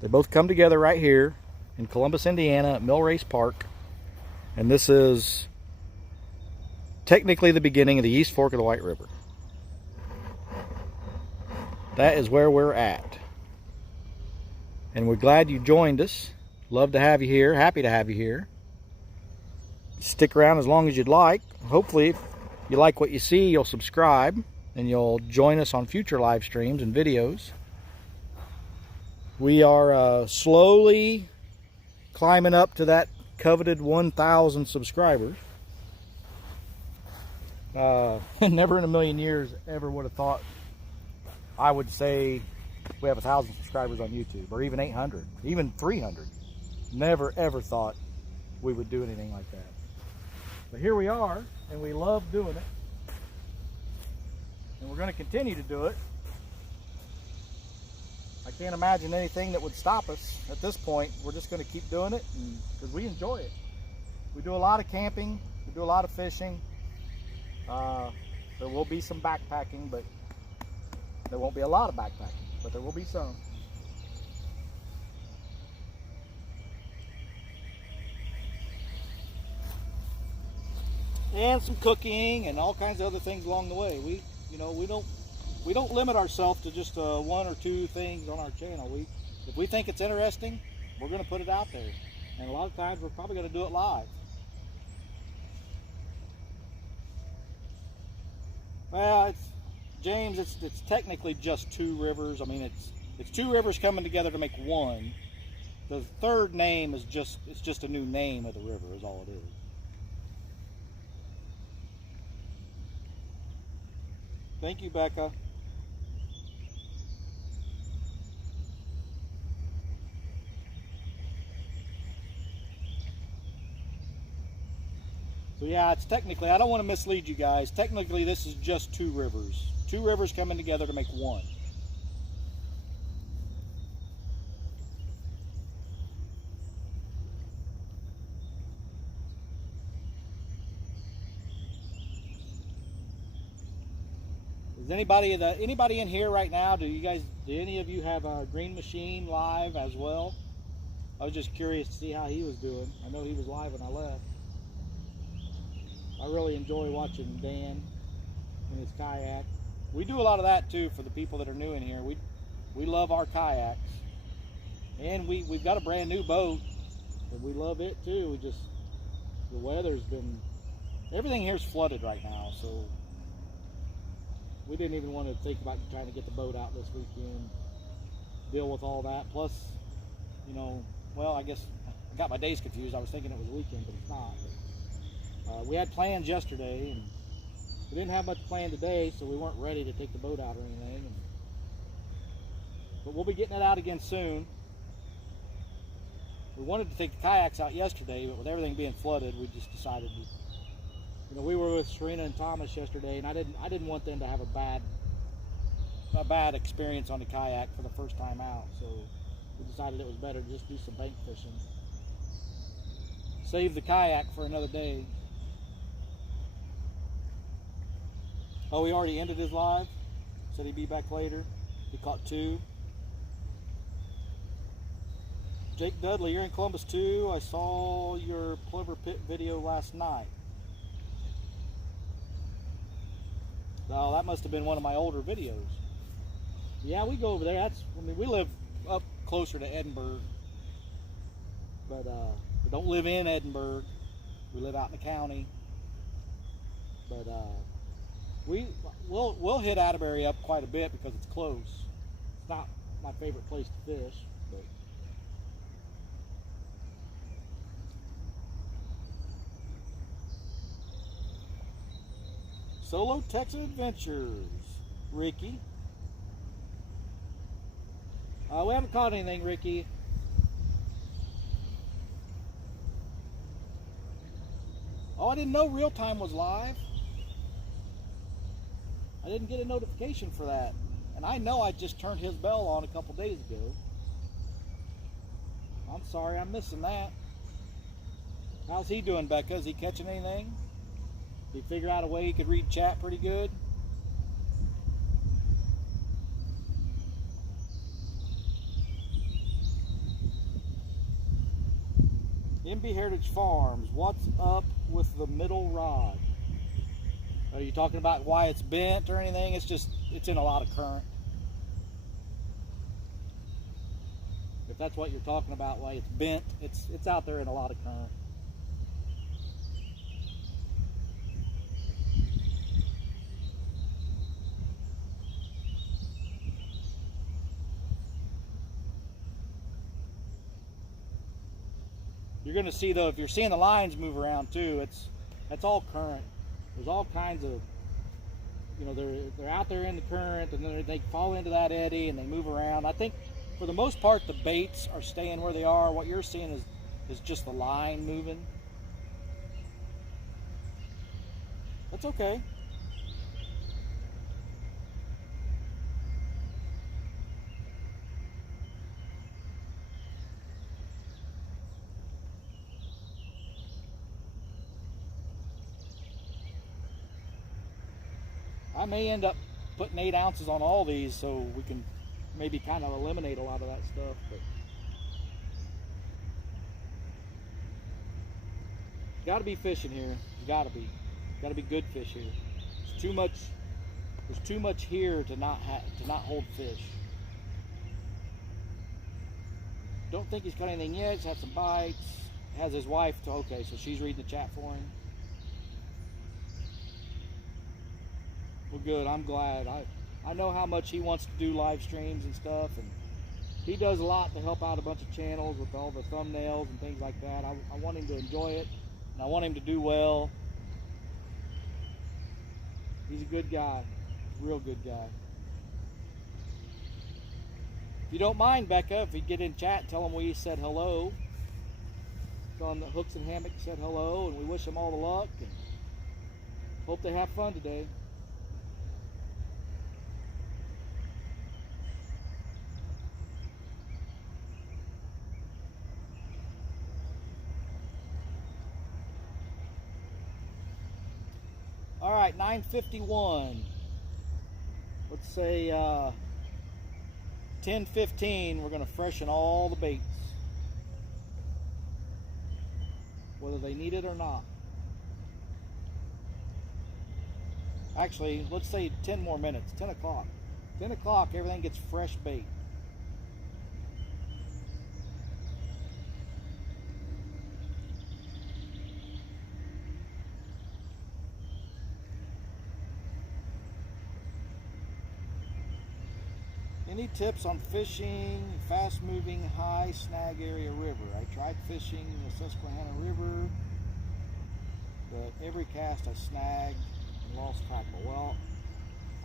They both come together right here in Columbus, Indiana at Millrace Park. And this is technically the beginning of the East Fork of the White River. That is where we're at. And we're glad you joined us. Love to have you here. Happy to have you here. Stick around as long as you'd like. Hopefully, if you like what you see, you'll subscribe and you'll join us on future live streams and videos. We are slowly climbing up to that coveted 1,000 subscribers. Never in a million years ever would have thought I would say we have 1,000 subscribers on YouTube, or even 800, even 300. Never ever thought we would do anything like that. But here we are, and we love doing it. And we're going to continue to do it. I can't imagine anything that would stop us at this point. We're just going to keep doing it because we enjoy it. We do a lot of camping. We do a lot of fishing. There will be some backpacking, but there won't be a lot of backpacking, but there will be some. And some cooking and all kinds of other things along the way. We don't limit ourselves to just one or two things on our channel. If we think it's interesting, we're going to put it out there. And a lot of times we're probably going to do it live. Well, James, it's technically just two rivers. I mean, it's two rivers coming together to make one. The third name is just a new name of the river is all it is. Thank you, Becca. So yeah, it's technically, I don't want to mislead you guys. Technically, this is just two rivers. Two rivers coming together to make one. Is anybody in here right now? Do any of you have a Green Machine live as well? I was just curious to see how he was doing. I know he was live when I left. I really enjoy watching Dan and his kayak. We do a lot of that too for the people that are new in here. We love our kayaks, and we've got a brand new boat, and we love it too. The weather's been, everything here's flooded right now, so we didn't even want to think about trying to get the boat out this weekend, deal with all that. Plus, well, I guess I got my days confused. I was thinking it was a weekend, but it's not. We had plans yesterday, and we didn't have much planned today, so we weren't ready to take the boat out or anything. But we'll be getting it out again soon. We wanted to take the kayaks out yesterday, but with everything being flooded, we just decided to, we were with Serena and Thomas yesterday, and I didn't want them to have a bad experience on the kayak for the first time out, so we decided it was better to just do some bank fishing. Save the kayak for another day. Oh, he already ended his live. Said he'd be back later. He caught two. Jake Dudley, you're in Columbus too. I saw your Plover Pit video last night. Oh, that must have been one of my older videos. Yeah, we go over there. We live up closer to Edinburgh, but we don't live in Edinburgh. We live out in the county. But we'll hit Atterbury up quite a bit because it's close. It's not my favorite place to fish, but Solo Texas Adventures, Ricky. We haven't caught anything, Ricky. Oh, I didn't know Real Time was live. I didn't get a notification for that. And I know I just turned his bell on a couple days ago. I'm sorry, I'm missing that. How's he doing, Becca? Is he catching anything? Did he figure out a way he could read chat pretty good? MB Heritage Farms, what's up with the middle rod? Are you talking about why it's bent or anything? It's just, it's in a lot of current. If that's what you're talking about, why it's bent, it's out there in a lot of current. You're going to see though, if you're seeing the lines move around too, that's all current. There's all kinds of, you know, they're out there in the current, and then they fall into that eddy and they move around. I think for the most part the baits are staying where they are. What you're seeing is just the line moving. That's okay. I may end up putting 8 ounces on all these so we can maybe kind of eliminate a lot of that stuff. But got to be fishing here. You got to be good fish here. It's too much. There's too much here to not hold fish. Don't think he's caught anything yet. He's had some bites. Has his wife to, okay, so she's reading the chat for him. Well, good. I'm glad. I know how much he wants to do live streams and stuff, and he does a lot to help out a bunch of channels with all the thumbnails and things like that. I want him to enjoy it, and I want him to do well. He's a good guy, real good guy. If you don't mind, Becca, if you get in chat, tell him we said hello. On the Hooks and Hammock said hello, and we wish them all the luck, and hope they have fun today. All right, 9:51. Let's say 10:15. We're going to freshen all the baits, whether they need it or not. Actually, let's say 10 more minutes. 10 o'clock. 10 o'clock, everything gets fresh bait. Any tips on fishing fast-moving, high snag area river? I tried fishing the Susquehanna River, but every cast I snagged and lost tackle. Well,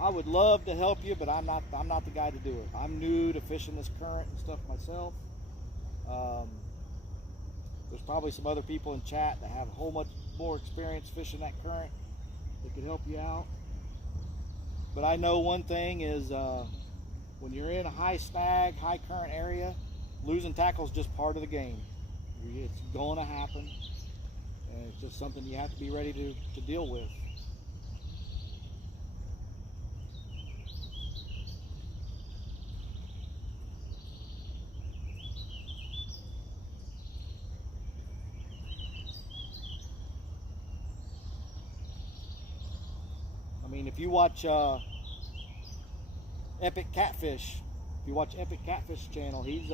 I would love to help you, but I'm not the guy to do it. I'm new to fishing this current and stuff myself. There's probably some other people in chat that have a whole much more experience fishing that current that could help you out. But I know one thing is, when you're in a high snag, high current area, losing tackle is just part of the game. It's going to happen, and it's just something you have to be ready to deal with. I mean, if you watch Epic Catfish. If you watch Epic Catfish channel, he's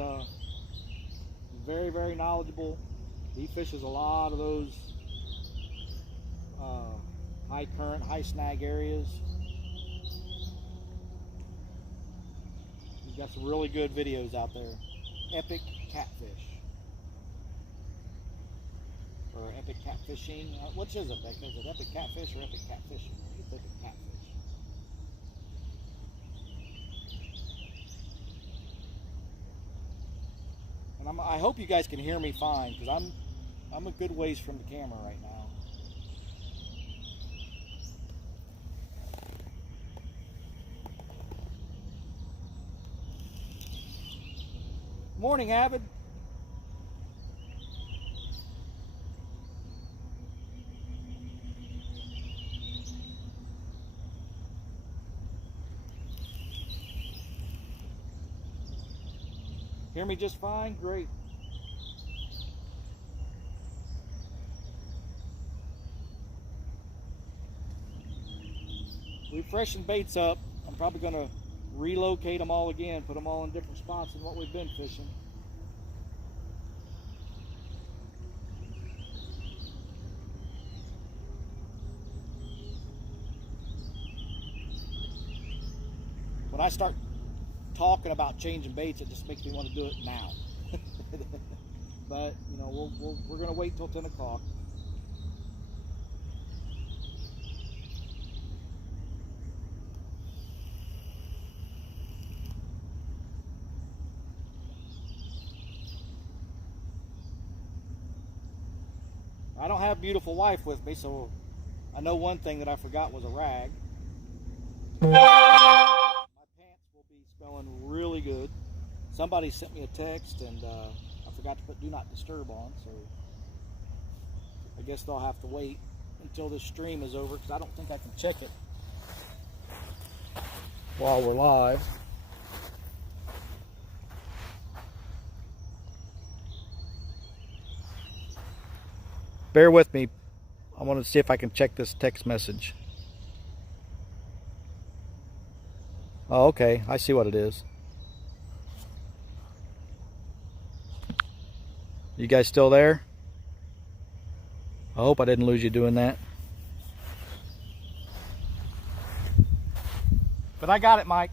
very, very knowledgeable. He fishes a lot of those high current, high snag areas. He's got some really good videos out there. Epic Catfish. Or Epic Catfishing. Which is it, Becca? Is it Epic Catfish or Epic Catfishing? It's Epic Catfish. And I hope you guys can hear me fine, because I'm a good ways from the camera right now. Morning, Avid. Hear me just fine? Great. We freshened baits up. I'm probably going to relocate them all again, put them all in different spots than what we've been fishing. When I start talking about changing baits, it just makes me want to do it now. But you know, we're going to wait till 10 o'clock. I don't have a beautiful wife with me, so I know one thing that I forgot was a rag. My pants will be smelling really good. Somebody sent me a text and I forgot to put do not disturb on, so I guess they'll have to wait until this stream is over because I don't think I can check it while we're live. Bear with me. I want to see if I can check this text message. Oh, okay. I see what it is. You guys still there? I hope I didn't lose you doing that. But I got it, Mike.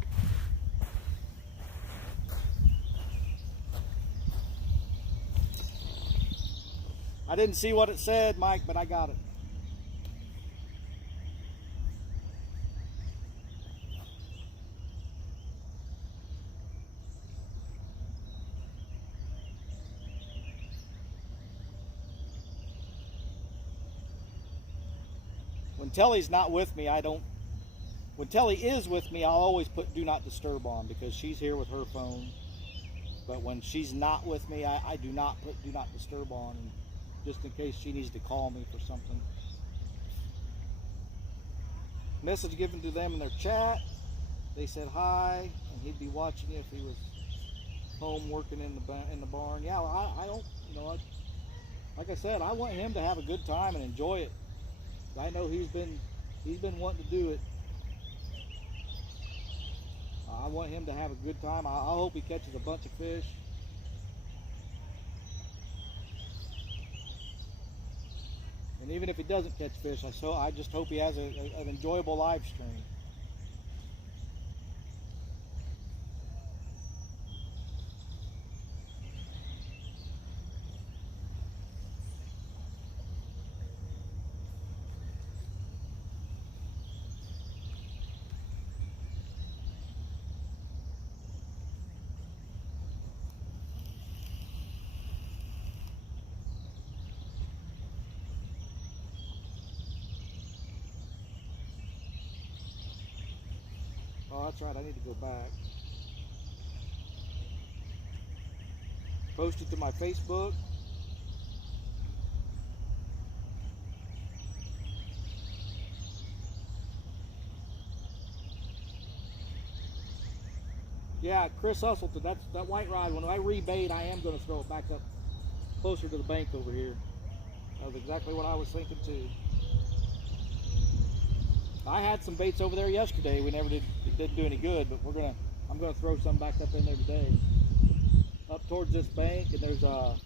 I didn't see what it said, Mike, but I got it. When Telly's not with me, when Telly is with me, I'll always put do not disturb on because she's here with her phone. But when she's not with me, I do not put do not disturb on, just in case she needs to call me for something. Message given to them in their chat. They said hi, and he'd be watching you if he was home working in the barn. Yeah, I don't, you know, like I said, I want him to have a good time and enjoy it. I know he's been wanting to do it. I want him to have a good time. I hope he catches a bunch of fish. And even if he doesn't catch fish, I just hope he has an enjoyable live stream. Oh, that's right, I need to go back. Post it to my Facebook. Yeah, Chris Hustleton, that white rod, when I rebait, I am going to throw it back up closer to the bank over here. That was exactly what I was thinking too. I had some baits over there yesterday. We never didn't do any good, but I'm gonna throw some back up in there today. Up towards this bank, and there's up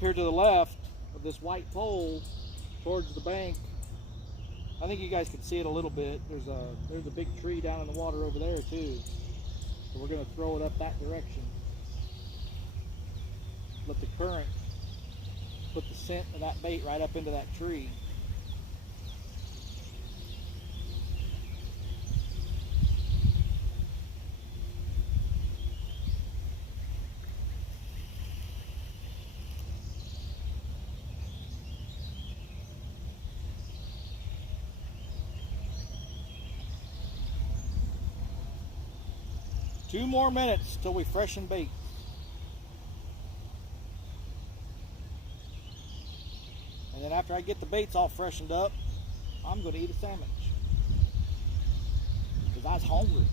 here to the left of this white pole towards the bank. I think you guys can see it a little bit. There's a big tree down in the water over there too. So we're gonna throw it up that direction. Let the current put the scent of that bait right up into that tree. Two more minutes till we freshen bait. And then after I get the baits all freshened up, I'm going to eat a sandwich. Because I was hungry.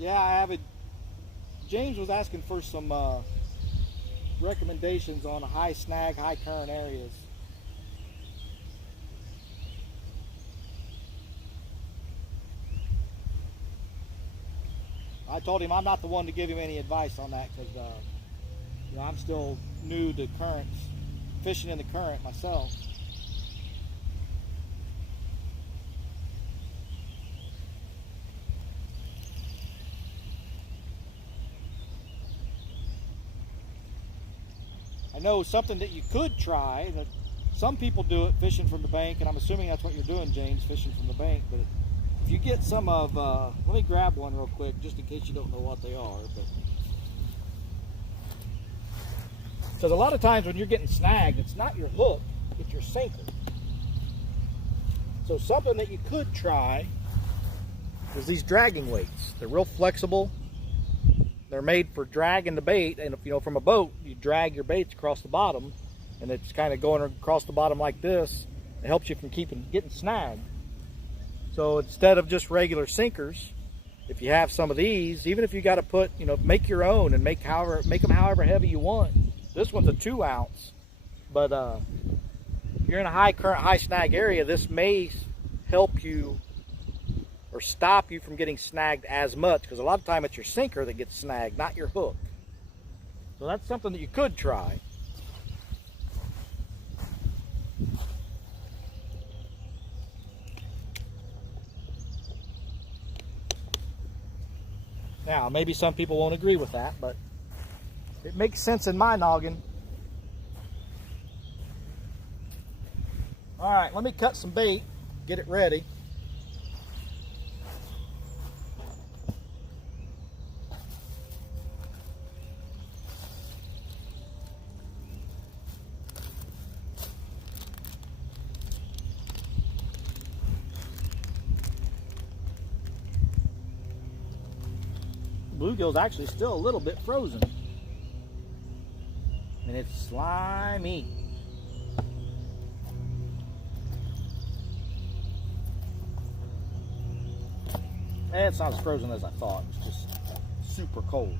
Yeah, I have it. James was asking for some recommendations on high snag, high current areas. I told him I'm not the one to give him any advice on that because you know, I'm still new to currents, fishing in the current myself. I know something that you could try, that some people do it fishing from the bank, and I'm assuming that's what you're doing, James, fishing from the bank. But if you get some of, let me grab one real quick, just in case you don't know what they are. But because a lot of times when you're getting snagged, it's not your hook, it's your sinker. So something that you could try is these dragging weights. They're real flexible. They're made for dragging the bait, and if you know, from a boat, you drag your baits across the bottom, and it's kind of going across the bottom like this. It helps you from getting snagged. So instead of just regular sinkers, if you have some of these, even if you got to put, you know, make your own and make them however heavy you want. This one's a 2 ounce, but if you're in a high current, high snag area, this may help you or stop you from getting snagged as much, because a lot of time it's your sinker that gets snagged, not your hook. So that's something that you could try. Now, maybe some people won't agree with that, but it makes sense in my noggin. All right, let me cut some bait, get it ready. Bluegill's actually still a little bit frozen, and it's slimy. It's not as frozen as I thought. It's just super cold.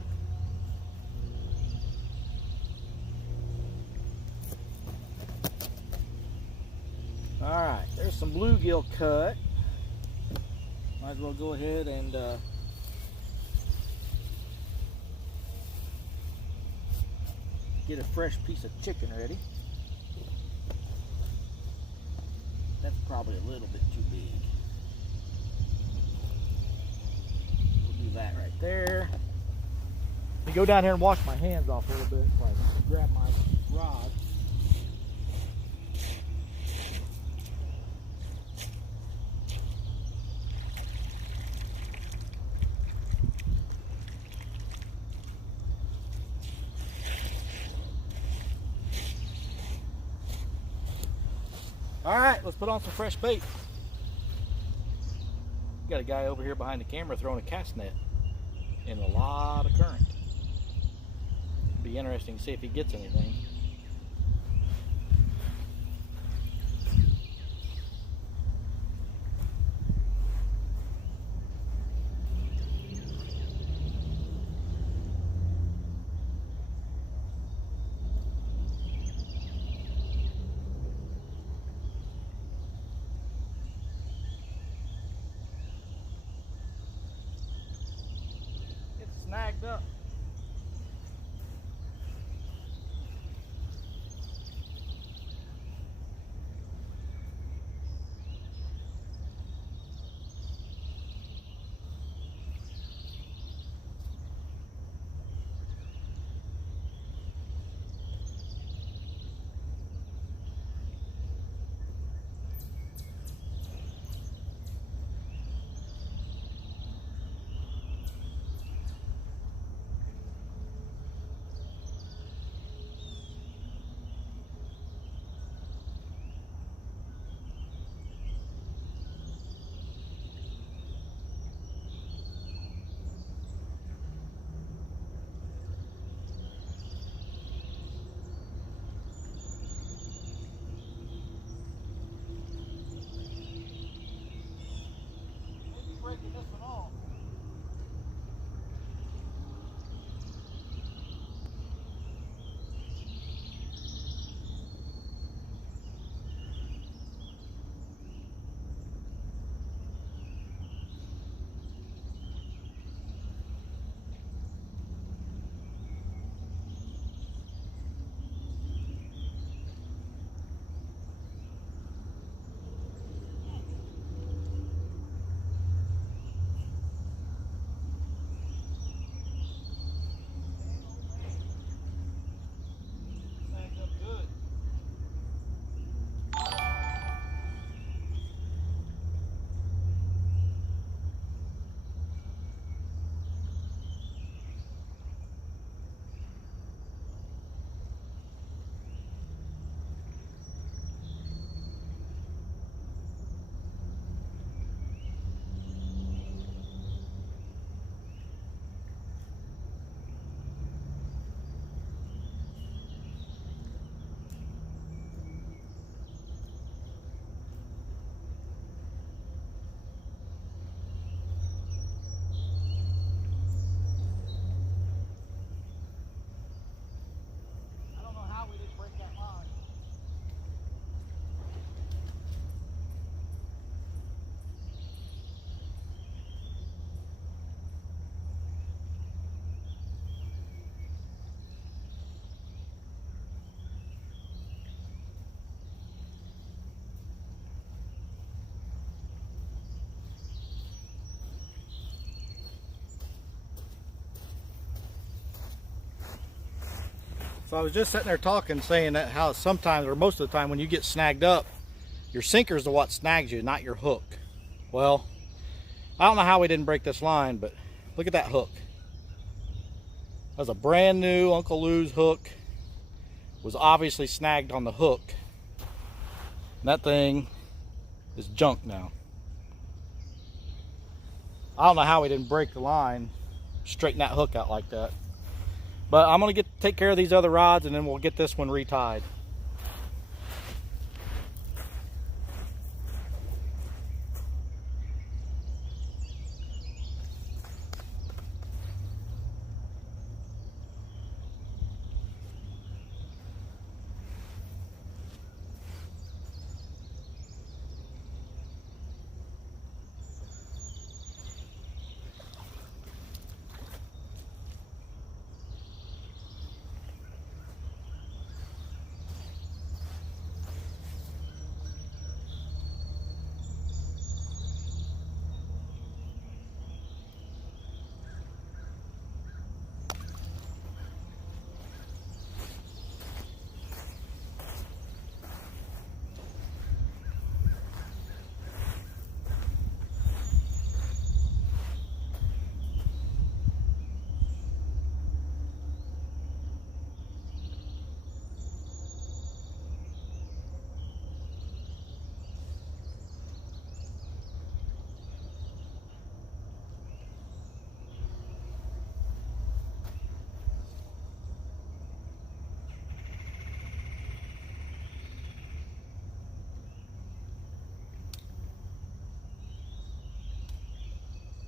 All right, there's some bluegill cut. Might as well go ahead and get a fresh piece of chicken ready. That's probably a little bit too big. We'll do that right there. Let me go down here and wash my hands off a little bit before I grab my rod. All right, let's put on some fresh bait. Got a guy over here behind the camera throwing a cast net in a lot of current. Be interesting to see if he gets anything. Snagged up. So I was just sitting there talking, saying that how sometimes, or most of the time, when you get snagged up, your sinkers are what snags you, not your hook. Well, I don't know how we didn't break this line, but look at that hook. That's a brand new Uncle Lou's hook. Was obviously snagged on the hook. And that thing is junk now. I don't know how we didn't break the line, straighten that hook out like that. But I'm gonna take care of these other rods, and then we'll get this one retied.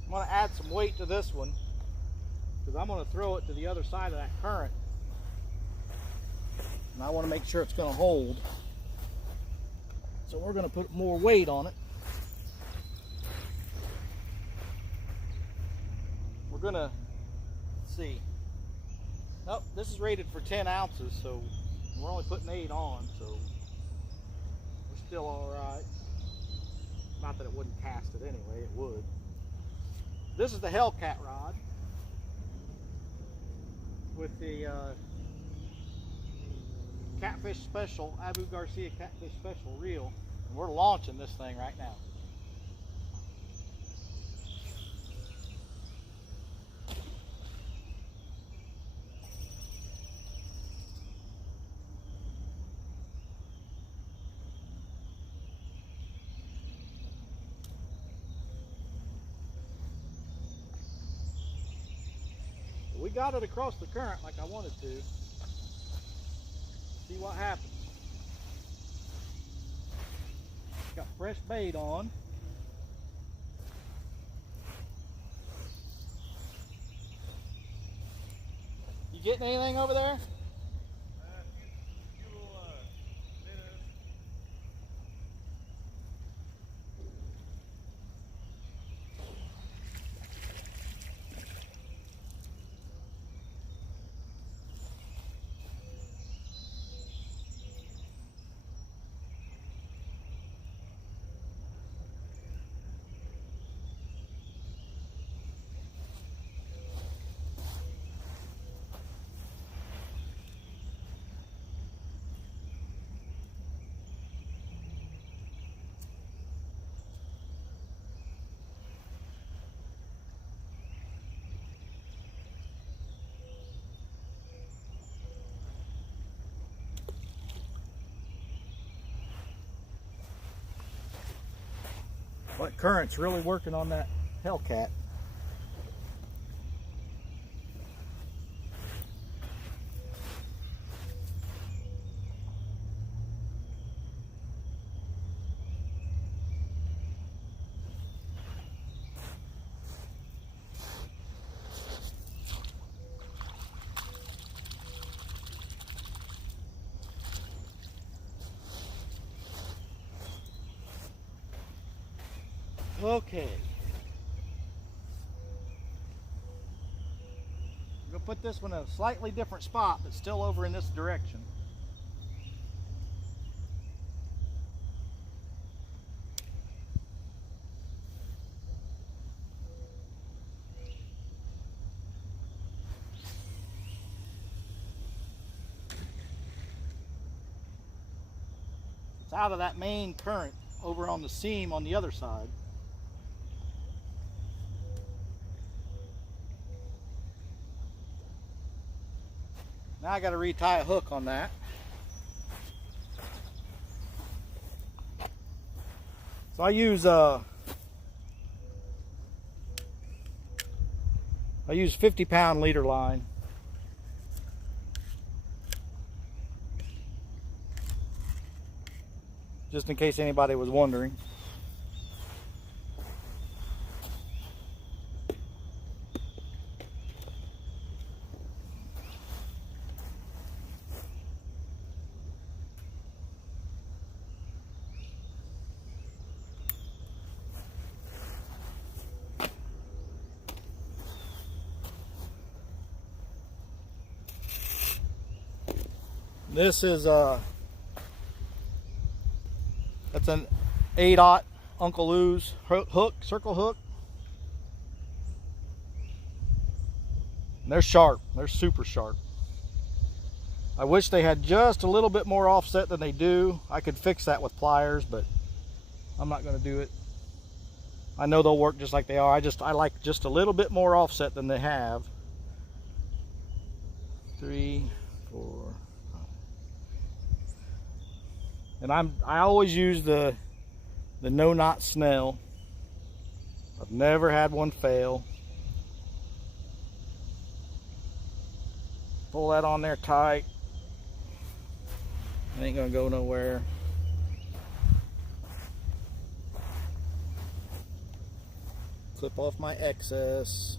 I'm going to add some weight to this one because I'm going to throw it to the other side of that current, and I want to make sure it's going to hold. So we're going to put more weight on it. We're going to see. Nope, this is rated for 10 ounces, so we're only putting 8 on, so we're still all right. Not that it wouldn't cast it anyway, it would. This is the Hellcat rod with the Catfish Special, Abu Garcia Catfish Special reel, and we're launching this thing right now. We got it across the current like I wanted to. See what happens. Got fresh bait on. You getting anything over there? That current's really working on that Hellcat. Okay. I'm gonna put this one in a slightly different spot, but still over in this direction. It's out of that main current over on the seam on the other side. Now I got to retie a hook on that. So I use 50-pound leader line. Just in case anybody was wondering. This is that's an 8/0 Uncle Lou's hook, circle hook. And they're sharp. They're super sharp. I wish they had just a little bit more offset than they do. I could fix that with pliers, but I'm not going to do it. I know they'll work just like they are. I like just a little bit more offset than they have. 3, 4. And I always use the no knot Snell. I've never had one fail. Pull that on there tight. It ain't gonna go nowhere. Clip off my excess.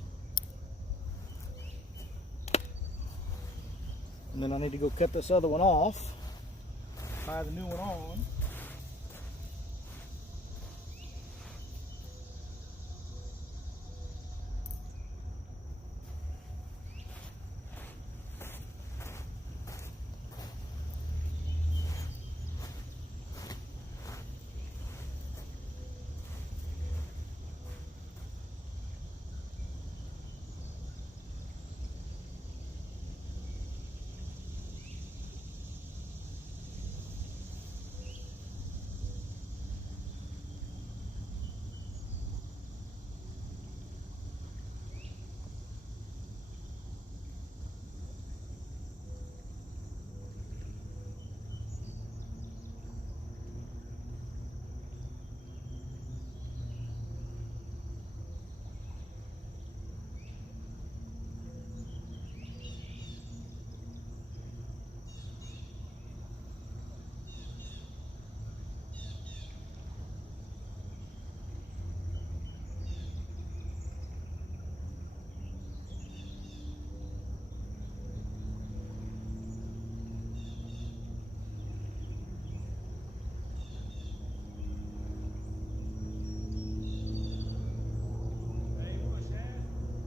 And then I need to go cut this other one off. Tie the new one on.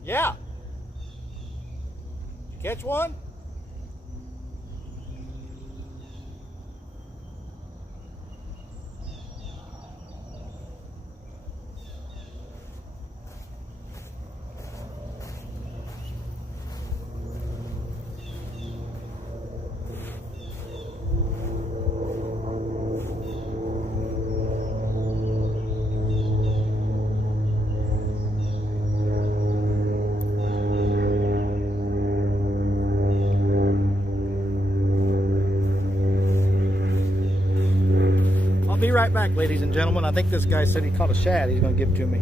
Yeah. Did you catch one? I'll be right back, ladies and gentlemen. I think this guy said he caught a shad. He's going to give it to me.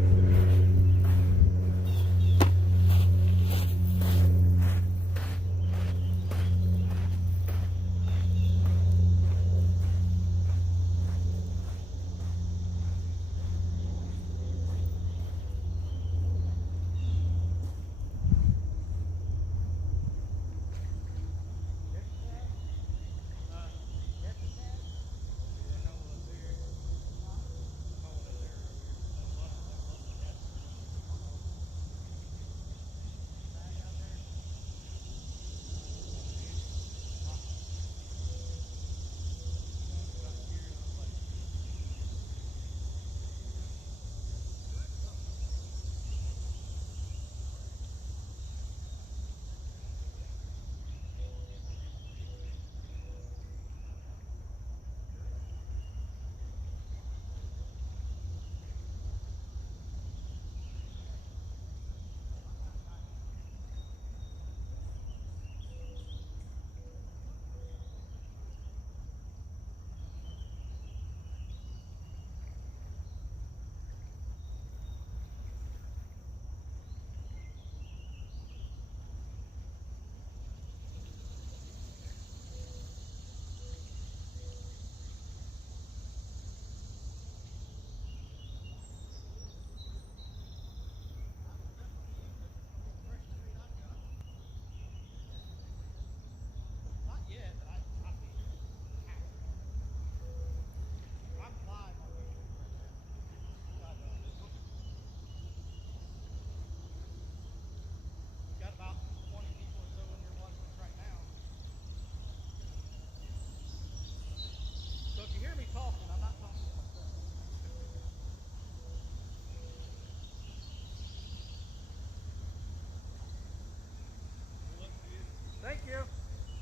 Thank you.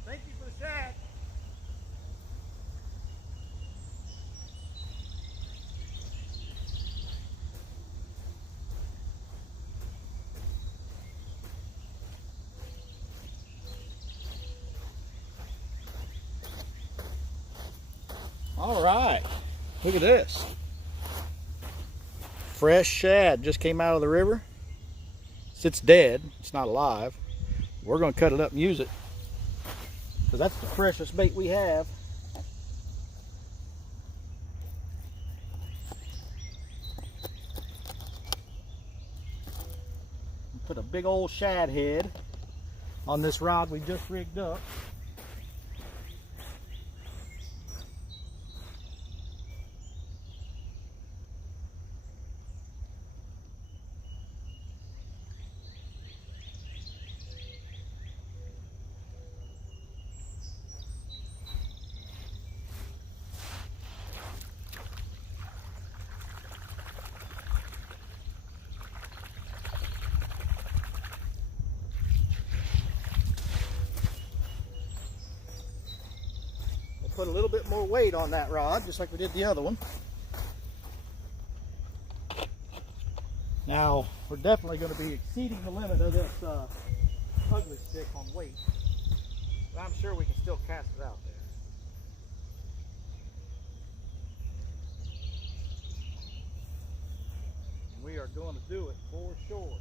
Thank you for the shad. All right, look at this. Fresh shad just came out of the river. It's dead, it's not alive. We're gonna cut it up and use it because that's the freshest bait we have. Put a big old shad head on this rod we just rigged up. Put a little bit more weight on that rod, just like we did the other one. Now, we're definitely going to be exceeding the limit of this ugly stick on weight, but I'm sure we can still cast it out there. And we are going to do it for sure.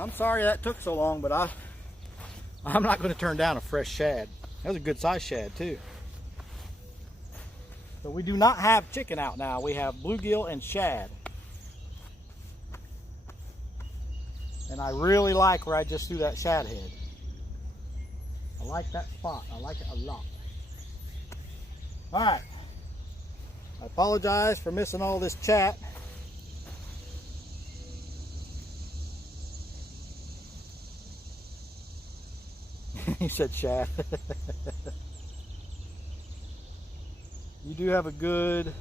I'm sorry that took so long, but I'm not going to turn down a fresh shad. That was a good size shad too. So we do not have chicken out now. We have bluegill and shad. And I really like where I just threw that shad head. I like that spot. I like it a lot. All right. I apologize for missing all this chat. You said shad. You do have a good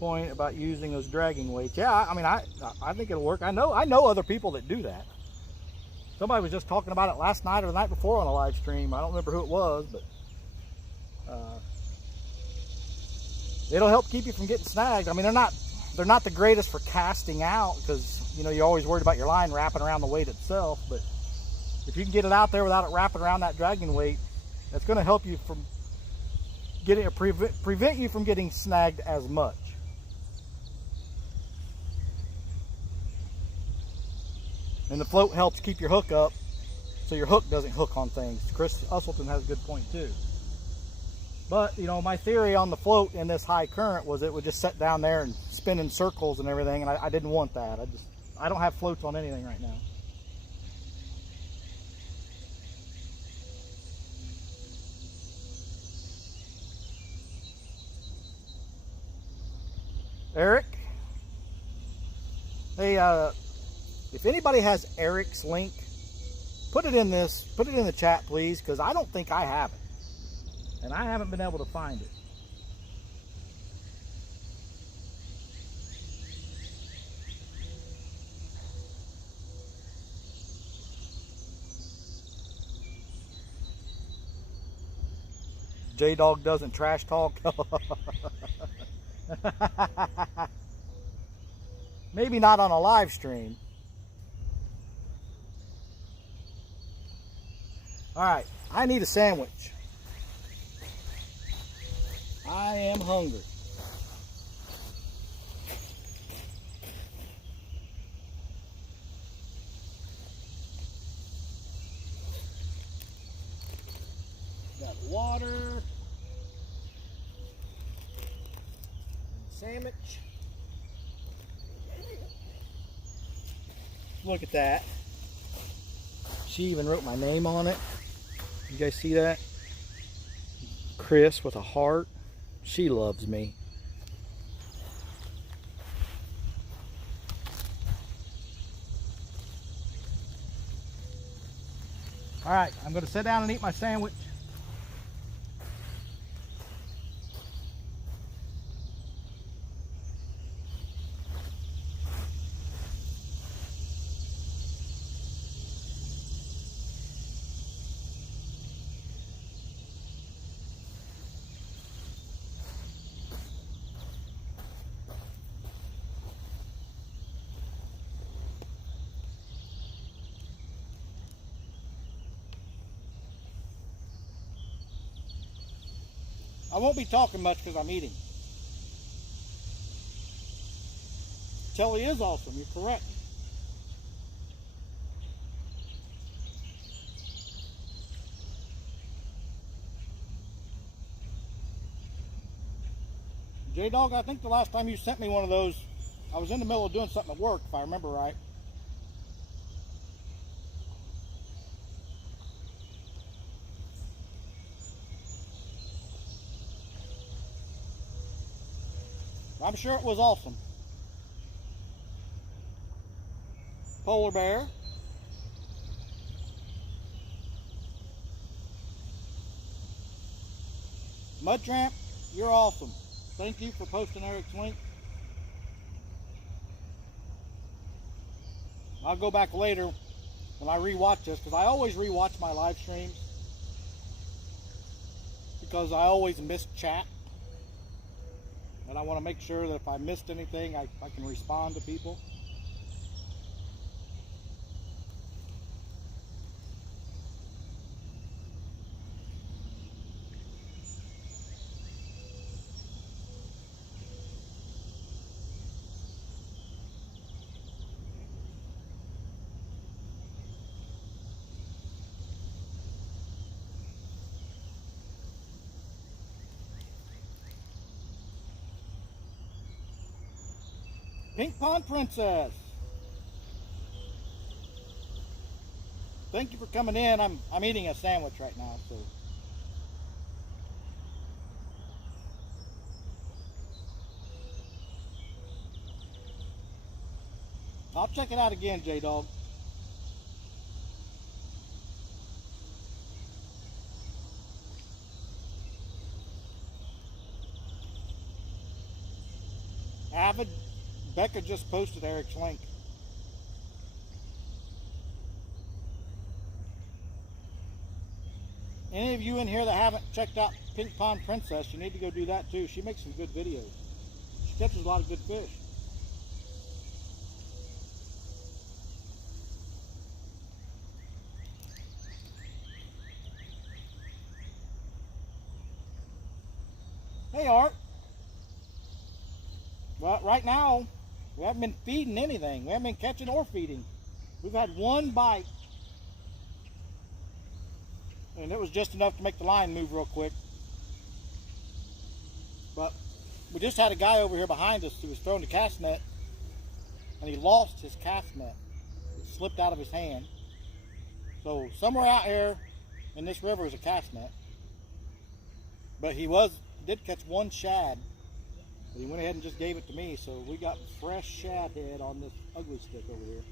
point about using those dragging weights. Yeah, I mean, I think it'll work. I know other people that do that. Somebody was just talking about it last night or the night before on a live stream. I don't remember who it was, but it'll help keep you from getting snagged. I mean, they're not the greatest for casting out because, you know, you're always worried about your line wrapping around the weight itself, but if you can get it out there without it wrapping around that dragging weight, that's going to help you from getting, prevent you from getting snagged as much. And the float helps keep your hook up so your hook doesn't hook on things. Chris Usselton has a good point too. But, you know, my theory on the float in this high current was it would just sit down there and spin in circles and everything, and I didn't want that. I don't have floats on anything right now. Eric, hey, if anybody has Eric's link, put it in the chat, please, because I don't think I have it, and I haven't been able to find it. J-Dog doesn't trash talk. Maybe not on a live stream. All right, I need a sandwich. I am hungry. water. Sandwich. Look at that. She even wrote my name on it. You guys see that? Chris with a heart. She loves me. All right, I'm going to sit down and eat my sandwich. I won't be talking much because I'm eating. Telly is awesome, you're correct. J-Dog, I think the last time you sent me one of those, I was in the middle of doing something at work, if I remember right. I'm sure it was awesome. Polar bear. Mud Tramp, you're awesome. Thank you for posting Eric's link. I'll go back later when I rewatch this, because I always rewatch my live streams because I always miss chat. And I want to make sure that if I missed anything, I can respond to people. Pink Pond Princess. Thank you for coming in. I'm eating a sandwich right now, so. I'll check it out again, J-Dog. Avid, Becca just posted Eric's link. Any of you in here that haven't checked out Pink Pond Princess, you need to go do that too. She makes some good videos. She catches a lot of good fish. Hey Art. Well, right now, we haven't been feeding anything. We haven't been catching or feeding. We've had one bite. And it was just enough to make the line move real quick. But we just had a guy over here behind us who was throwing the cast net, and he lost his cast net. It slipped out of his hand. So somewhere out here in this river is a cast net. But he did catch one shad. But he went ahead and just gave it to me. So we got fresh shad head on this ugly stick over here.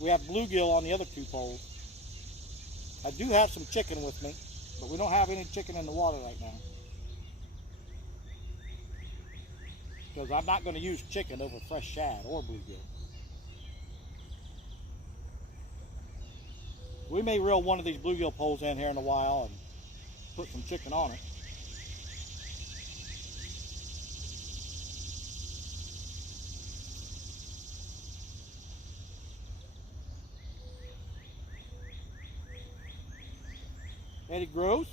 We have bluegill on the other two poles. I do have some chicken with me, but we don't have any chicken in the water right now. Because I'm not going to use chicken over fresh shad or bluegill. We may reel one of these bluegill poles in here in a while and put some chicken on it. Eddie Gross.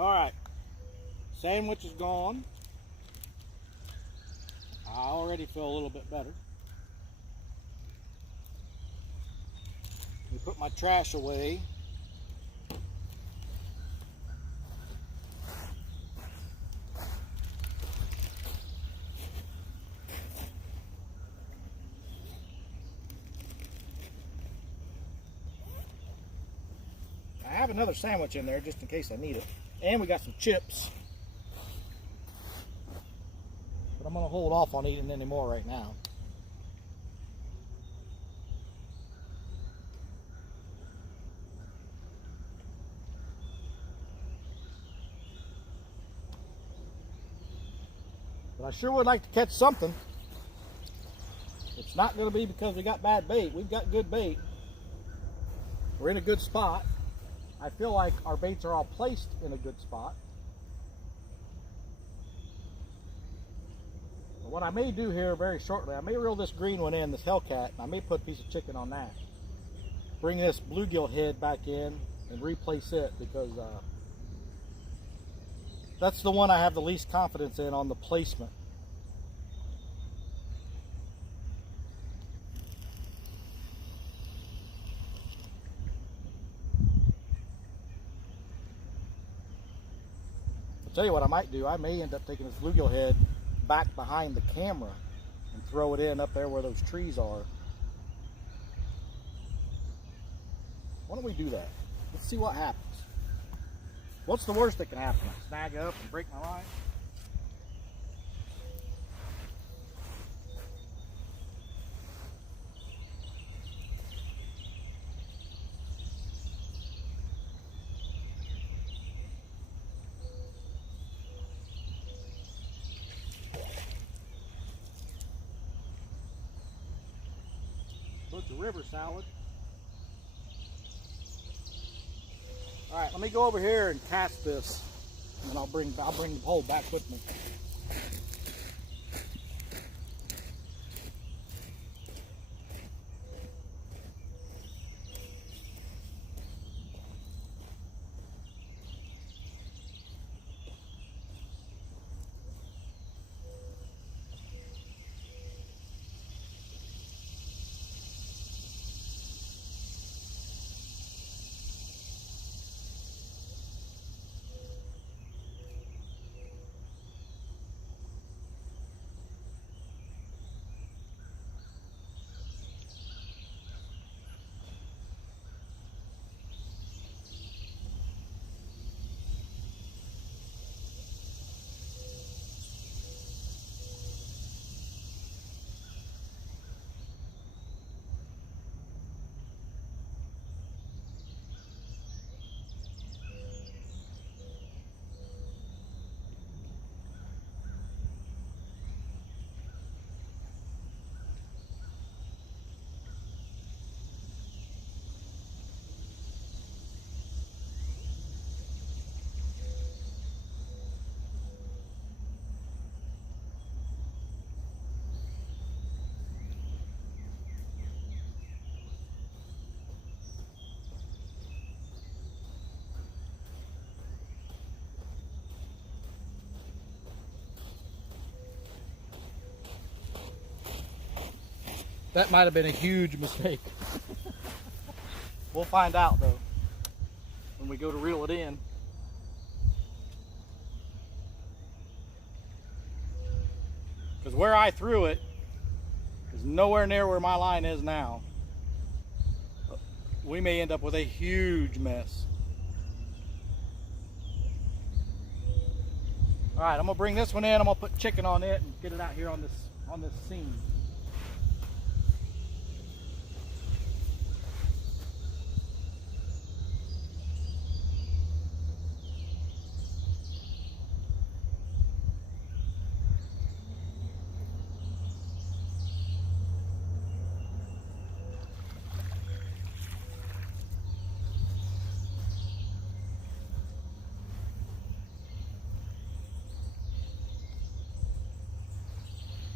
All right, sandwich is gone. I already feel a little bit better. Let me put my trash away. I have another sandwich in there just in case I need it. And we got some chips. But I'm going to hold off on eating any more right now. But I sure would like to catch something. It's not going to be because we got bad bait. We've got good bait. We're in a good spot. I feel like our baits are all placed in a good spot. But what I may do here very shortly, I may reel this green one in, this Hellcat, and I may put a piece of chicken on that. Bring this bluegill head back in and replace it because that's the one I have the least confidence in on the placement. I'll tell you what I might do. I may end up taking this bluegill head back behind the camera and throw it in up there where those trees are. Why don't we do that? Let's see what happens. What's the worst that can happen? I snag up and break my line? Bunch of river salad. All right, let me go over here and cast this, and I'll bring the pole back with me. That might have been a huge mistake. We'll find out though when we go to reel it in. Because where I threw it is nowhere near where my line is now. We may end up with a huge mess. All right, I'm gonna bring this one in. I'm gonna put chicken on it and get it out here on this scene.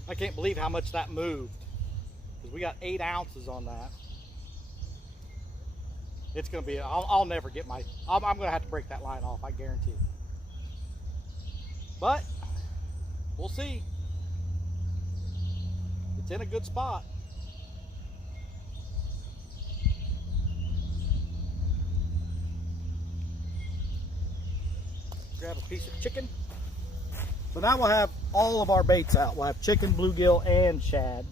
I can't believe how much that moved, because we got 8 ounces on that. It's going to be, I'll never get I'm going to have to break that line off, I guarantee. But we'll see. It's in a good spot. Grab a piece of chicken. So now we'll have all of our baits out. We'll have chicken, bluegill, and shad.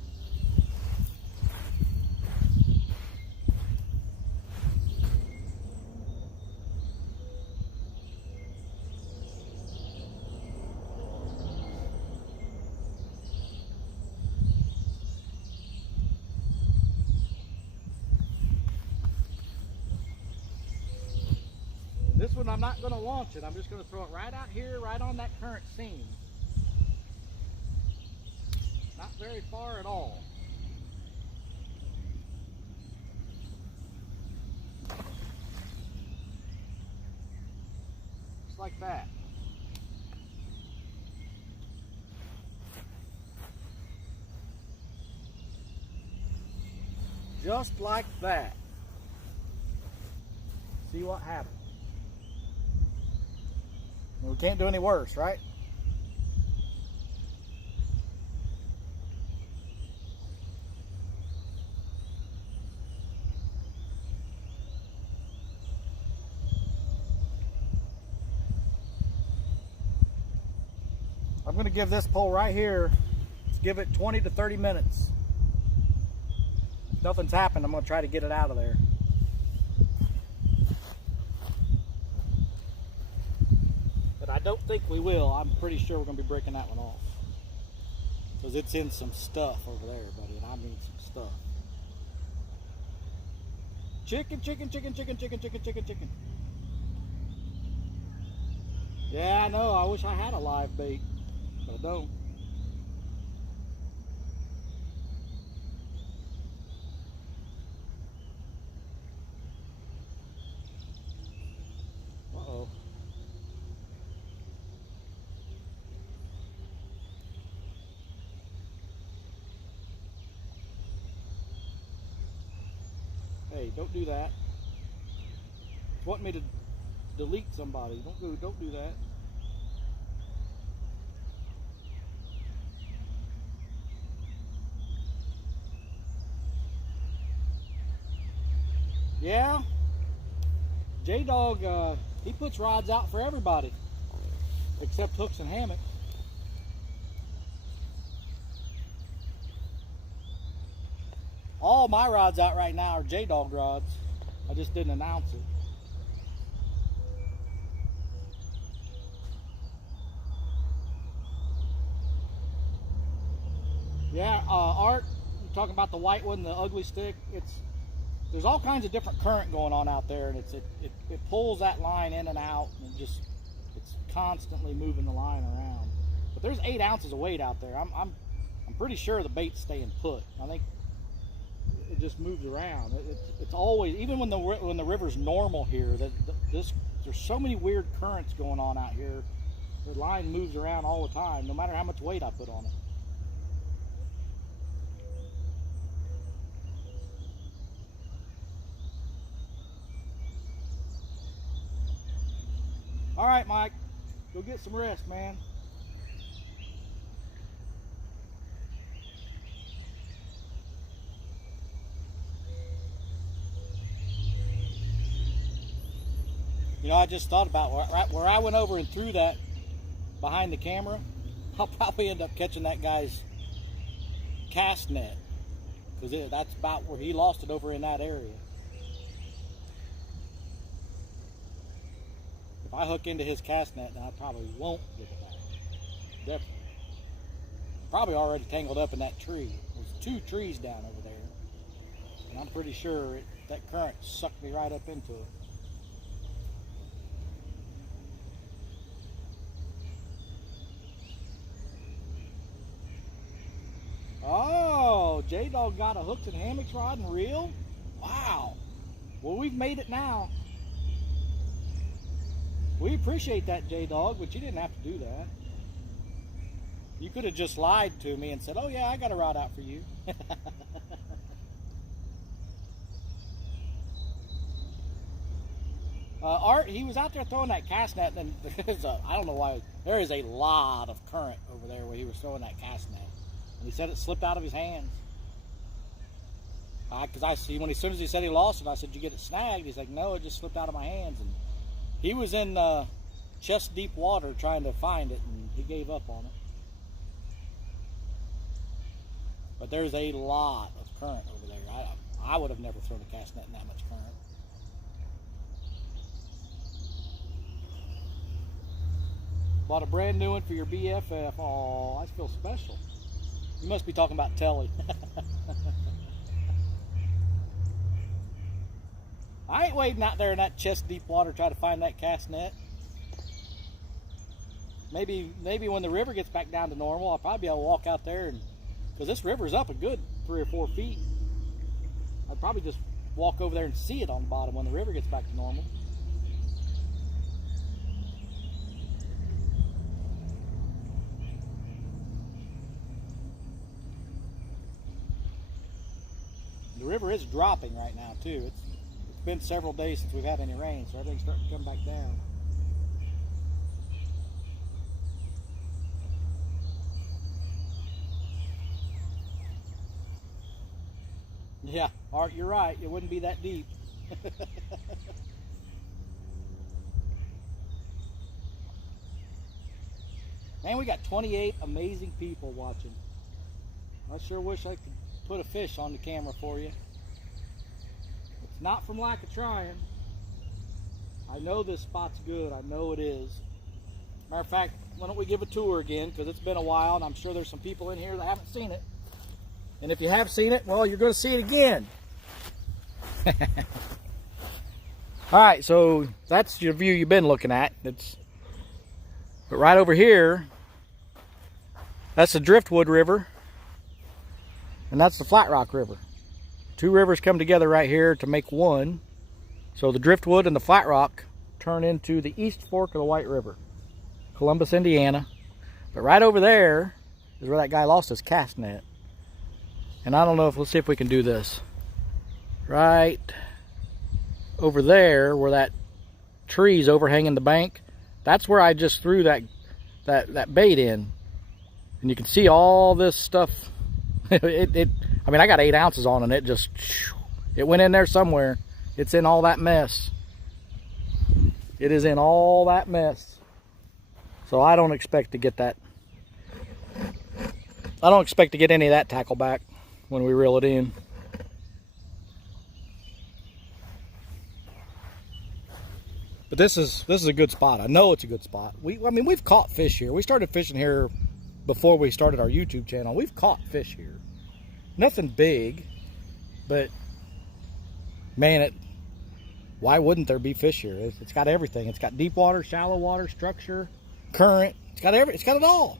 This one I'm not going to launch it. I'm just going to throw it right out here, right on that current seam. Not very far at all. Just like that. Just like that. See what happens. We can't do any worse, right? I'm going to give this pole right here, let's give it 20 to 30 minutes. If nothing's happened, I'm going to try to get it out of there. I don't think we will. I'm pretty sure we're going to be breaking that one off. Because it's in some stuff over there, buddy. And I mean some stuff. Chicken, chicken, chicken, chicken, chicken, chicken, chicken, chicken. Yeah, I know. I wish I had a live bait. But I don't. Uh-oh. Hey, don't do that. It's wanting me to delete somebody. Don't do that. Yeah, J-Dog, he puts rods out for everybody, except hooks and hammocks. All my rods out right now are J-Dog rods. I just didn't announce it. Yeah, Art, you're talking about the white one, the ugly stick. There's all kinds of different current going on out there, and it pulls that line in and out, and it's constantly moving the line around. But there's 8 ounces of weight out there. I'm pretty sure the bait's staying put. I think it just moves around. It's always, even when the river's normal here, there's so many weird currents going on out here. The line moves around all the time, no matter how much weight I put on it. All right, Mike, go get some rest, man. You know, I just thought about where I went over and threw that behind the camera. I'll probably end up catching that guy's cast net, because that's about where he lost it, over in that area. If I hook into his cast net, then I probably won't get it back. Definitely. Probably already tangled up in that tree. There's 2 trees down over there, and I'm pretty sure that current sucked me right up into it. Oh, J-Dog got a hooks and hammocks rod and reel? Wow. Well, we've made it now. We appreciate that, J-Dog, but you didn't have to do that. You could have just lied to me and said, oh yeah, I got a rod out for you. Art, he was out there throwing that cast net, and I don't know why, there is a lot of current over there where he was throwing that cast net. And he said it slipped out of his hands. Because I see, as soon as he said he lost it, I said, "Did you get it snagged?" He's like, "No, it just slipped out of my hands." And he was in chest deep water trying to find it, and he gave up on it. But there's a lot of current over there. I would have never thrown a cast net in that much current. Bought a brand new one for your BFF. Oh, I feel special. You must be talking about Telly. I ain't wading out there in that chest deep water trying to find that cast net. Maybe when the river gets back down to normal, I'll probably be able to walk out there, and because this river's up a good 3 or 4 feet. I'd probably just walk over there and see it on the bottom when the river gets back to normal. The river is dropping right now too. It's been several days since we've had any rain, so everything's starting to come back down. Yeah, Art, you're right. It wouldn't be that deep. Man, we got 28 amazing people watching. I sure wish I could put a fish on the camera for you. It's not from lack of trying. I know this spot's good. I know it is. Matter of fact, why don't we give a tour again, because it's been a while, and I'm sure there's some people in here that haven't seen it. And if you have seen it, well, you're going to see it again. All right, so that's your view you've been looking at. But right over here, that's the Driftwood River, and that's the Flat Rock River. 2 rivers come together right here to make one. So the Driftwood and the Flat Rock turn into the East Fork of the White River, Columbus, Indiana. But right over there is where that guy lost his cast net. And I don't know if, let's see if we can do this. Right over there where that tree's overhanging the bank, that's where I just threw that bait in. And you can see all this stuff. I mean, I got 8 ounces on, and it went in there somewhere. It's in all that mess. It is in all that mess. So I don't expect to get that. I don't expect to get any of that tackle back when we reel it in. But this is a good spot. I know it's a good spot. I mean, we've caught fish here. We started fishing here before we started our YouTube channel. We've caught fish here. Nothing big, but man, why wouldn't there be fish here? It's got everything. It's got deep water, shallow water, structure, current. It's got it all.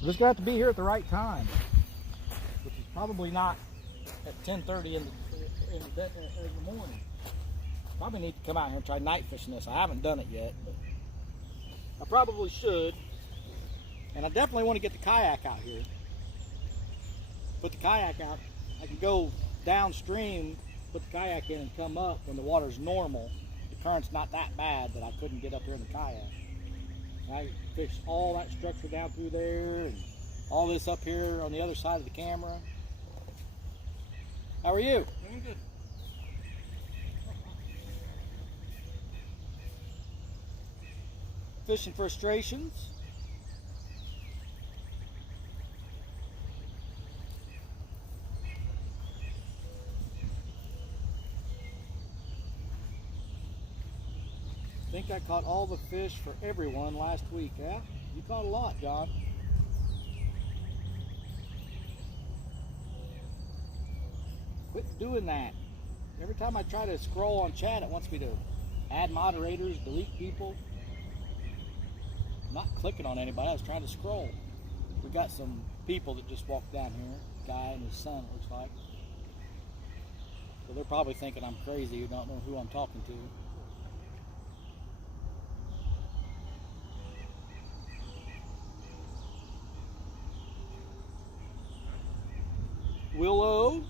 We're just gonna have to be here at the right time, which is probably not at 10:30 in the morning. Probably need to come out here and try night fishing this. I haven't done it yet, but I probably should. And I definitely want to get the kayak out here. Put the kayak out. I can go downstream, put the kayak in, and come up when the water's normal. The current's not that bad that I couldn't get up here in the kayak. I fish all that structure down through there, and all this up here on the other side of the camera. How are you? Doing good. Fishing frustrations. I think I caught all the fish for everyone last week, yeah? You caught a lot, John. Quit doing that. Every time I try to scroll on chat, it wants me to add moderators, delete people. I'm not clicking on anybody, I was trying to scroll. We got some people that just walked down here, a guy and his son, it looks like. So they're probably thinking I'm crazy, who don't know who I'm talking to. Willow.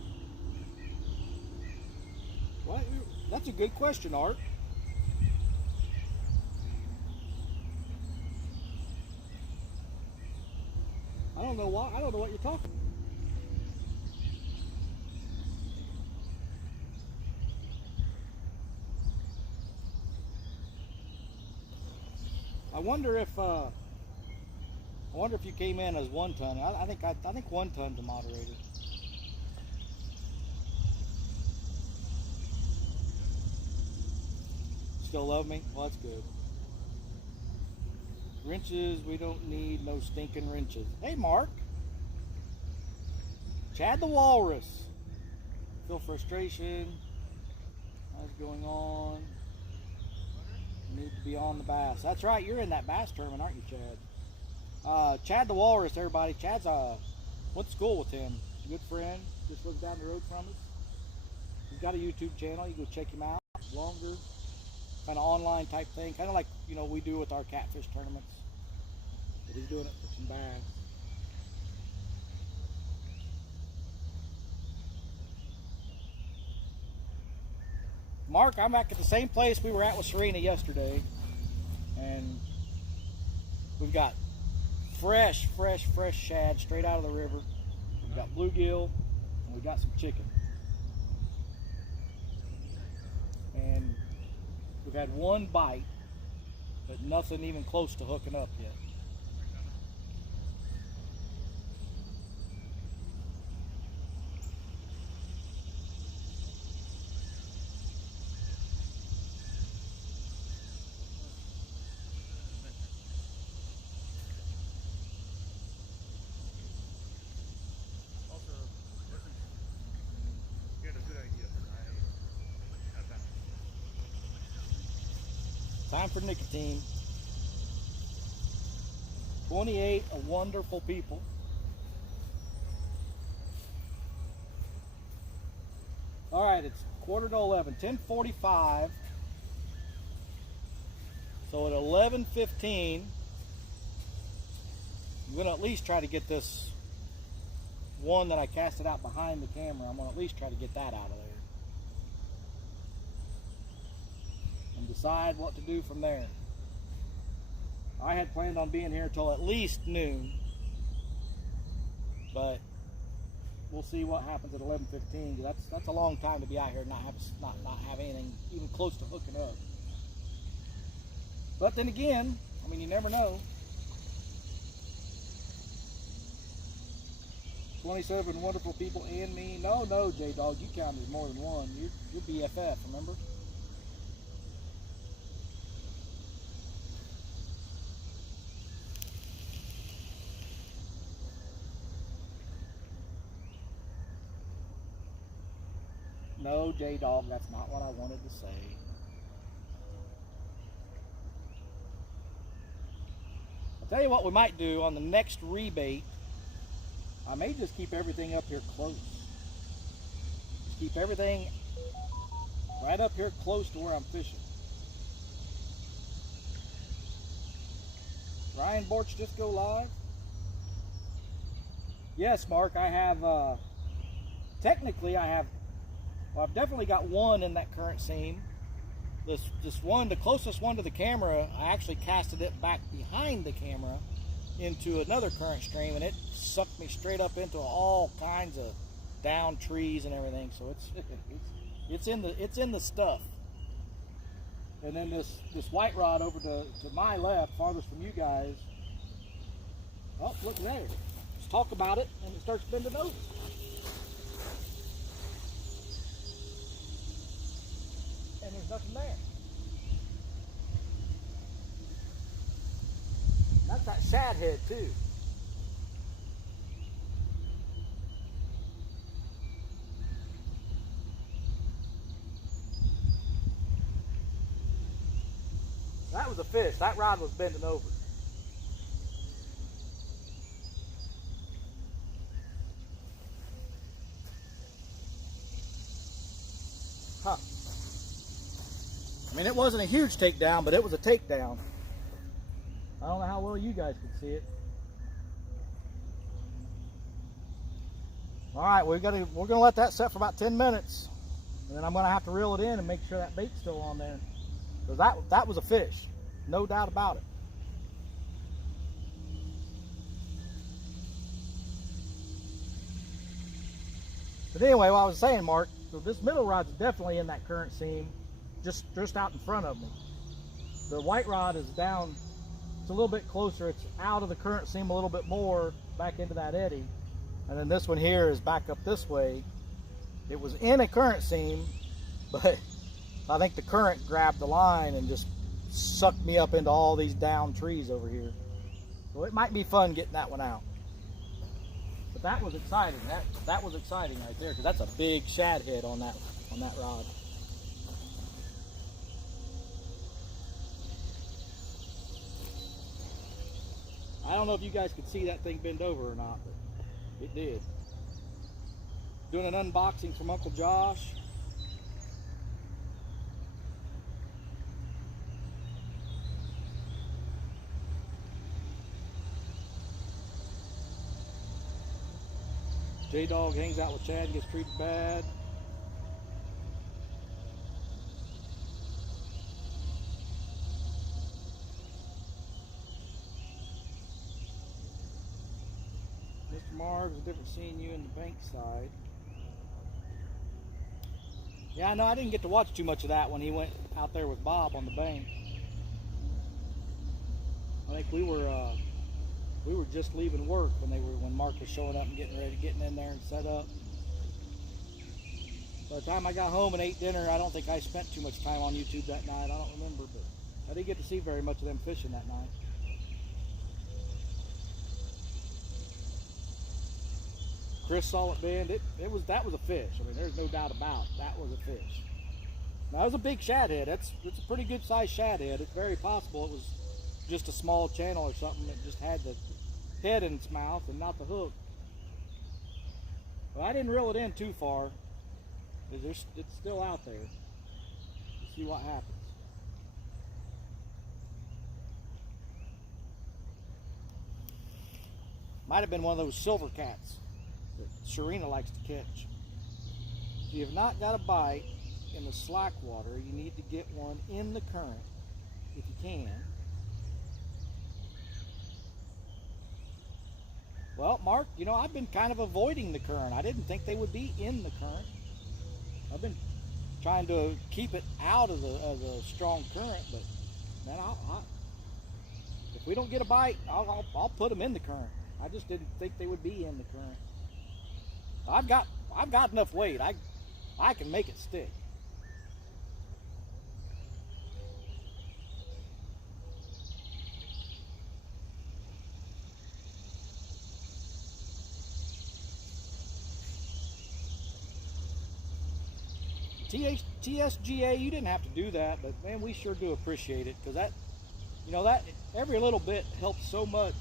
What? That's a good question, Art. I don't know why. I don't know what you're talking. I wonder if you came in as 1 ton. I think 1 ton's a moderator. Still love me? Well, that's good. Wrenches, we don't need no stinking wrenches. Hey, Mark. Chad the Walrus. Feel frustration. What's going on? Need to be on the bass. That's right, you're in that bass tournament, aren't you, Chad? Chad the Walrus, everybody. Chad's went to school with him. Good friend. Just lives down the road from us. He's got a YouTube channel. You go check him out. Longer, kind of online type thing, kind of like we do with our catfish tournaments. But he's doing it for some bass. Mark, I'm back at the same place we were at with Serena yesterday, and we've got fresh shad straight out of the river. We've got bluegill, and we've got some chicken. And we've had one bite, but nothing even close to hooking up yet. Time for nicotine. 28, a wonderful people. All right, it's 10:45, 10:45. So at 11:15, I'm gonna at least try to get this one that I casted out behind the camera. I'm gonna at least try to get that out of there. And decide what to do from there. I had planned on being here till at least noon, but we'll see what happens at 11:15. That's a long time to be out here and not have anything even close to hooking up. But then again, I mean, you never know. 27 wonderful people and me. No, J-Dog, you counted as more than one. You're BFF, remember? No, J-Dog, that's not what I wanted to say. I'll tell you what we might do on the next rebait. I may just keep everything up here close. Just keep everything right up here close to where I'm fishing. Ryan Borch just go live? Yes, Mark, I have, technically I have, well, I've definitely got one in that current seam. This one, the closest one to the camera, I actually casted it back behind the camera into another current stream, and it sucked me straight up into all kinds of down trees and everything. So it's in the stuff. And then this white rod over to my left, farthest from you guys. Oh, look there. Let's talk about it, and it starts bending over. And there's nothing there. That's that shad head too. That was a fish. That rod was bending over. Huh. I mean, it wasn't a huge takedown, but it was a takedown. I don't know how well you guys can see it. All right, we're gonna let that set for about 10 minutes. And then I'm going to have to reel it in and make sure that bait's still on there. So that was a fish, no doubt about it. But anyway, what I was saying, Mark, so this middle rod's definitely in that current seam, just out in front of me. The white rod is down, it's a little bit closer, it's out of the current seam a little bit more, back into that eddy. And then this one here is back up this way. It was in a current seam, but I think the current grabbed the line and just sucked me up into all these down trees over here. So it might be fun getting that one out. But that was exciting. That was exciting right there, because that's a big shad head on that rod. I don't know if you guys could see that thing bend over or not, but it did. Doing an unboxing from Uncle Josh. J-Dog hangs out with Chad and gets treated bad. Mr. Marv, it's different seeing you in the bank side. Yeah, I know I didn't get to watch too much of that when he went out there with Bob on the bank. I think we were just leaving work when Mark was showing up and getting in there and set up. By the time I got home and ate dinner, I don't think I spent too much time on YouTube that night. I don't remember, but I didn't get to see very much of them fishing that night. Chris saw it bend. That was a fish. I mean, there's no doubt about it. That was a fish. Now, that was a big shad head. It's a pretty good sized shad head. It's very possible it was just a small channel or something that just had the head in its mouth and not the hook. Well, I didn't reel it in too far. It's still out there. Let's see what happens. Might have been one of those silver cats that Sharina likes to catch. If you have not got a bite in the slack water, you need to get one in the current if you can. Well, Mark, you know, I've been kind of avoiding the current. I didn't think they would be in the current. I've been trying to keep it out of the strong current, but man, if we don't get a bite, I'll put them in the current. I just didn't think they would be in the current. I've got enough weight. I can make it stick. TSGA, you didn't have to do that, but man, we sure do appreciate it, because that, you know, that every little bit helps so much.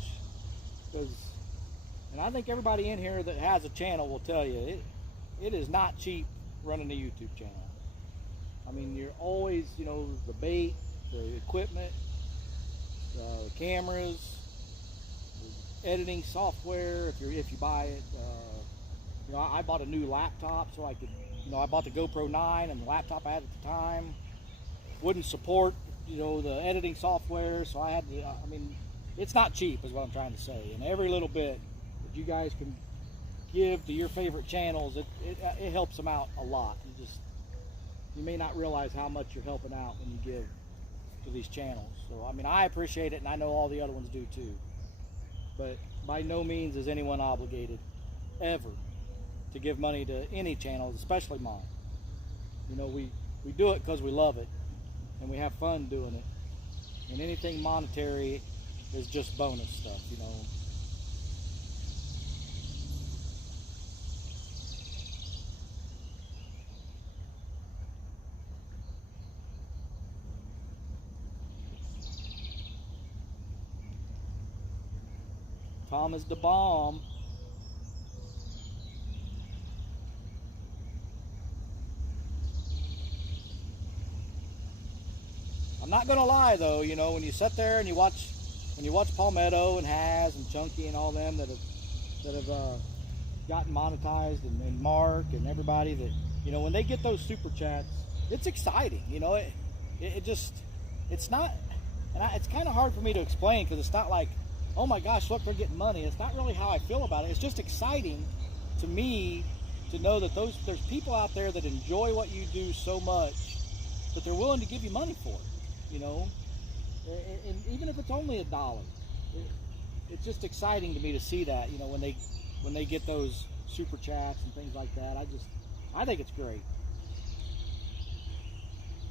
Because, and I think everybody in here that has a channel will tell you it is not cheap running a YouTube channel. I mean, you're always, you know, the bait, the equipment, the cameras, the editing software if you buy it. You know, I bought a new laptop so I could. You know, I bought the GoPro 9 and the laptop I had at the time wouldn't support, you know, the editing software, so I had to, I mean, it's not cheap is what I'm trying to say. And every little bit that you guys can give to your favorite channels, it helps them out a lot. You may not realize how much you're helping out when you give to these channels. So, I mean, I appreciate it, and I know all the other ones do too. But by no means is anyone obligated, ever, to give money to any channels, especially mine. You know, we do it because we love it and we have fun doing it. And anything monetary is just bonus stuff, you know. Tom is the bomb. I'm not gonna lie though, you know, when you sit there and you watch Palmetto and Haz and Chunky and all them that have gotten monetized, and Mark and everybody You know, when they get those super chats, it's exciting. You know, it's not, it's kind of hard for me to explain because it's not like, oh my gosh, look, we're getting money. It's not really how I feel about it. It's just exciting to me to know that there's people out there that enjoy what you do so much that they're willing to give you money for it. You know, and even if it's only $1, it's just exciting to me to see that. You know, when they get those super chats and things like that, I think it's great.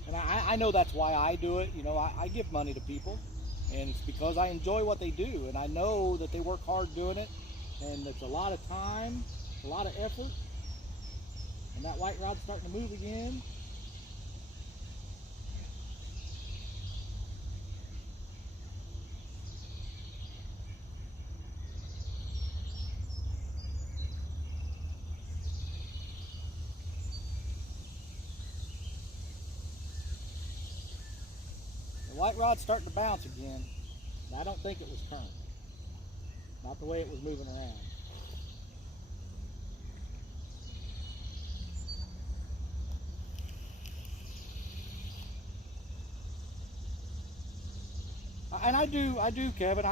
And I know that's why I do it. You know, I give money to people, and it's because I enjoy what they do, and I know that they work hard doing it, and it's a lot of time, a lot of effort, and that white rod's starting to move again. The white rod's starting to bounce again. I don't think it was current. Not the way it was moving around. And I do, Kevin.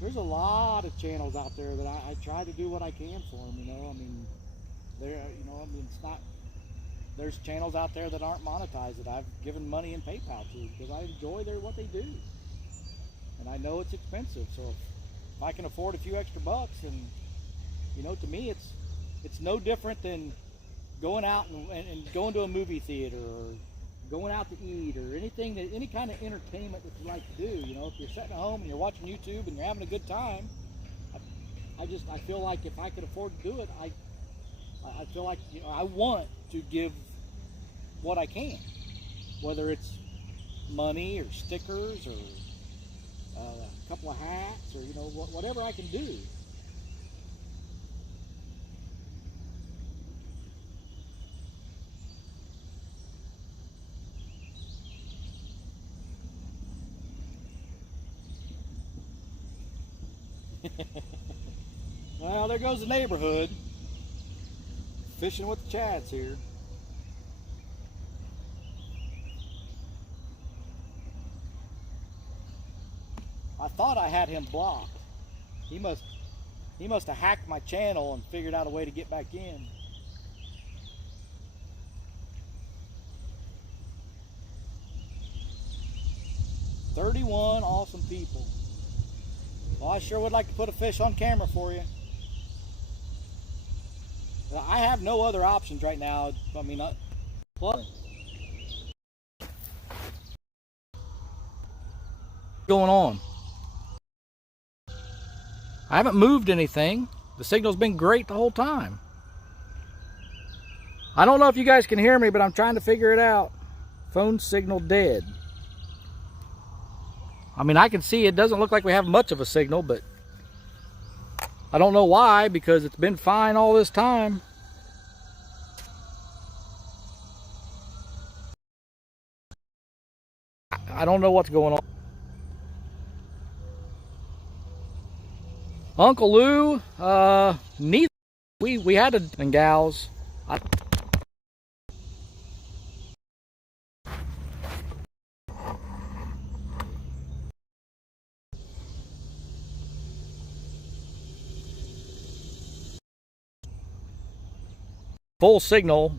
There's a lot of channels out there that I try to do what I can for them. You know, I mean, it's not. There's channels out there that aren't monetized that I've given money in PayPal to because I enjoy what they do, and I know it's expensive. So if I can afford a few extra bucks, and you know, to me, it's no different than going out and going to a movie theater or going out to eat or any kind of entertainment that you like to do. You know, if you're sitting at home and you're watching YouTube and you're having a good time, I feel like if I could afford to do it, I feel like, you know, I want to give what I can, whether it's money or stickers or a couple of hats or, you know, whatever I can do. Well, there goes the neighborhood. Fishing with the Chads here. I thought I had him blocked. He must have hacked my channel and figured out a way to get back in. "31 awesome people." Well, I sure would like to put a fish on camera for you. I have no other options right now. I mean, what's going on? I haven't moved anything. The signal's been great the whole time. I don't know if you guys can hear me, but I'm trying to figure it out. Phone signal dead. I mean, I can see it doesn't look like we have much of a signal, but I don't know why, because it's been fine all this time. I don't know what's going on. Uncle Lou, neither. We had and gals. Full signal.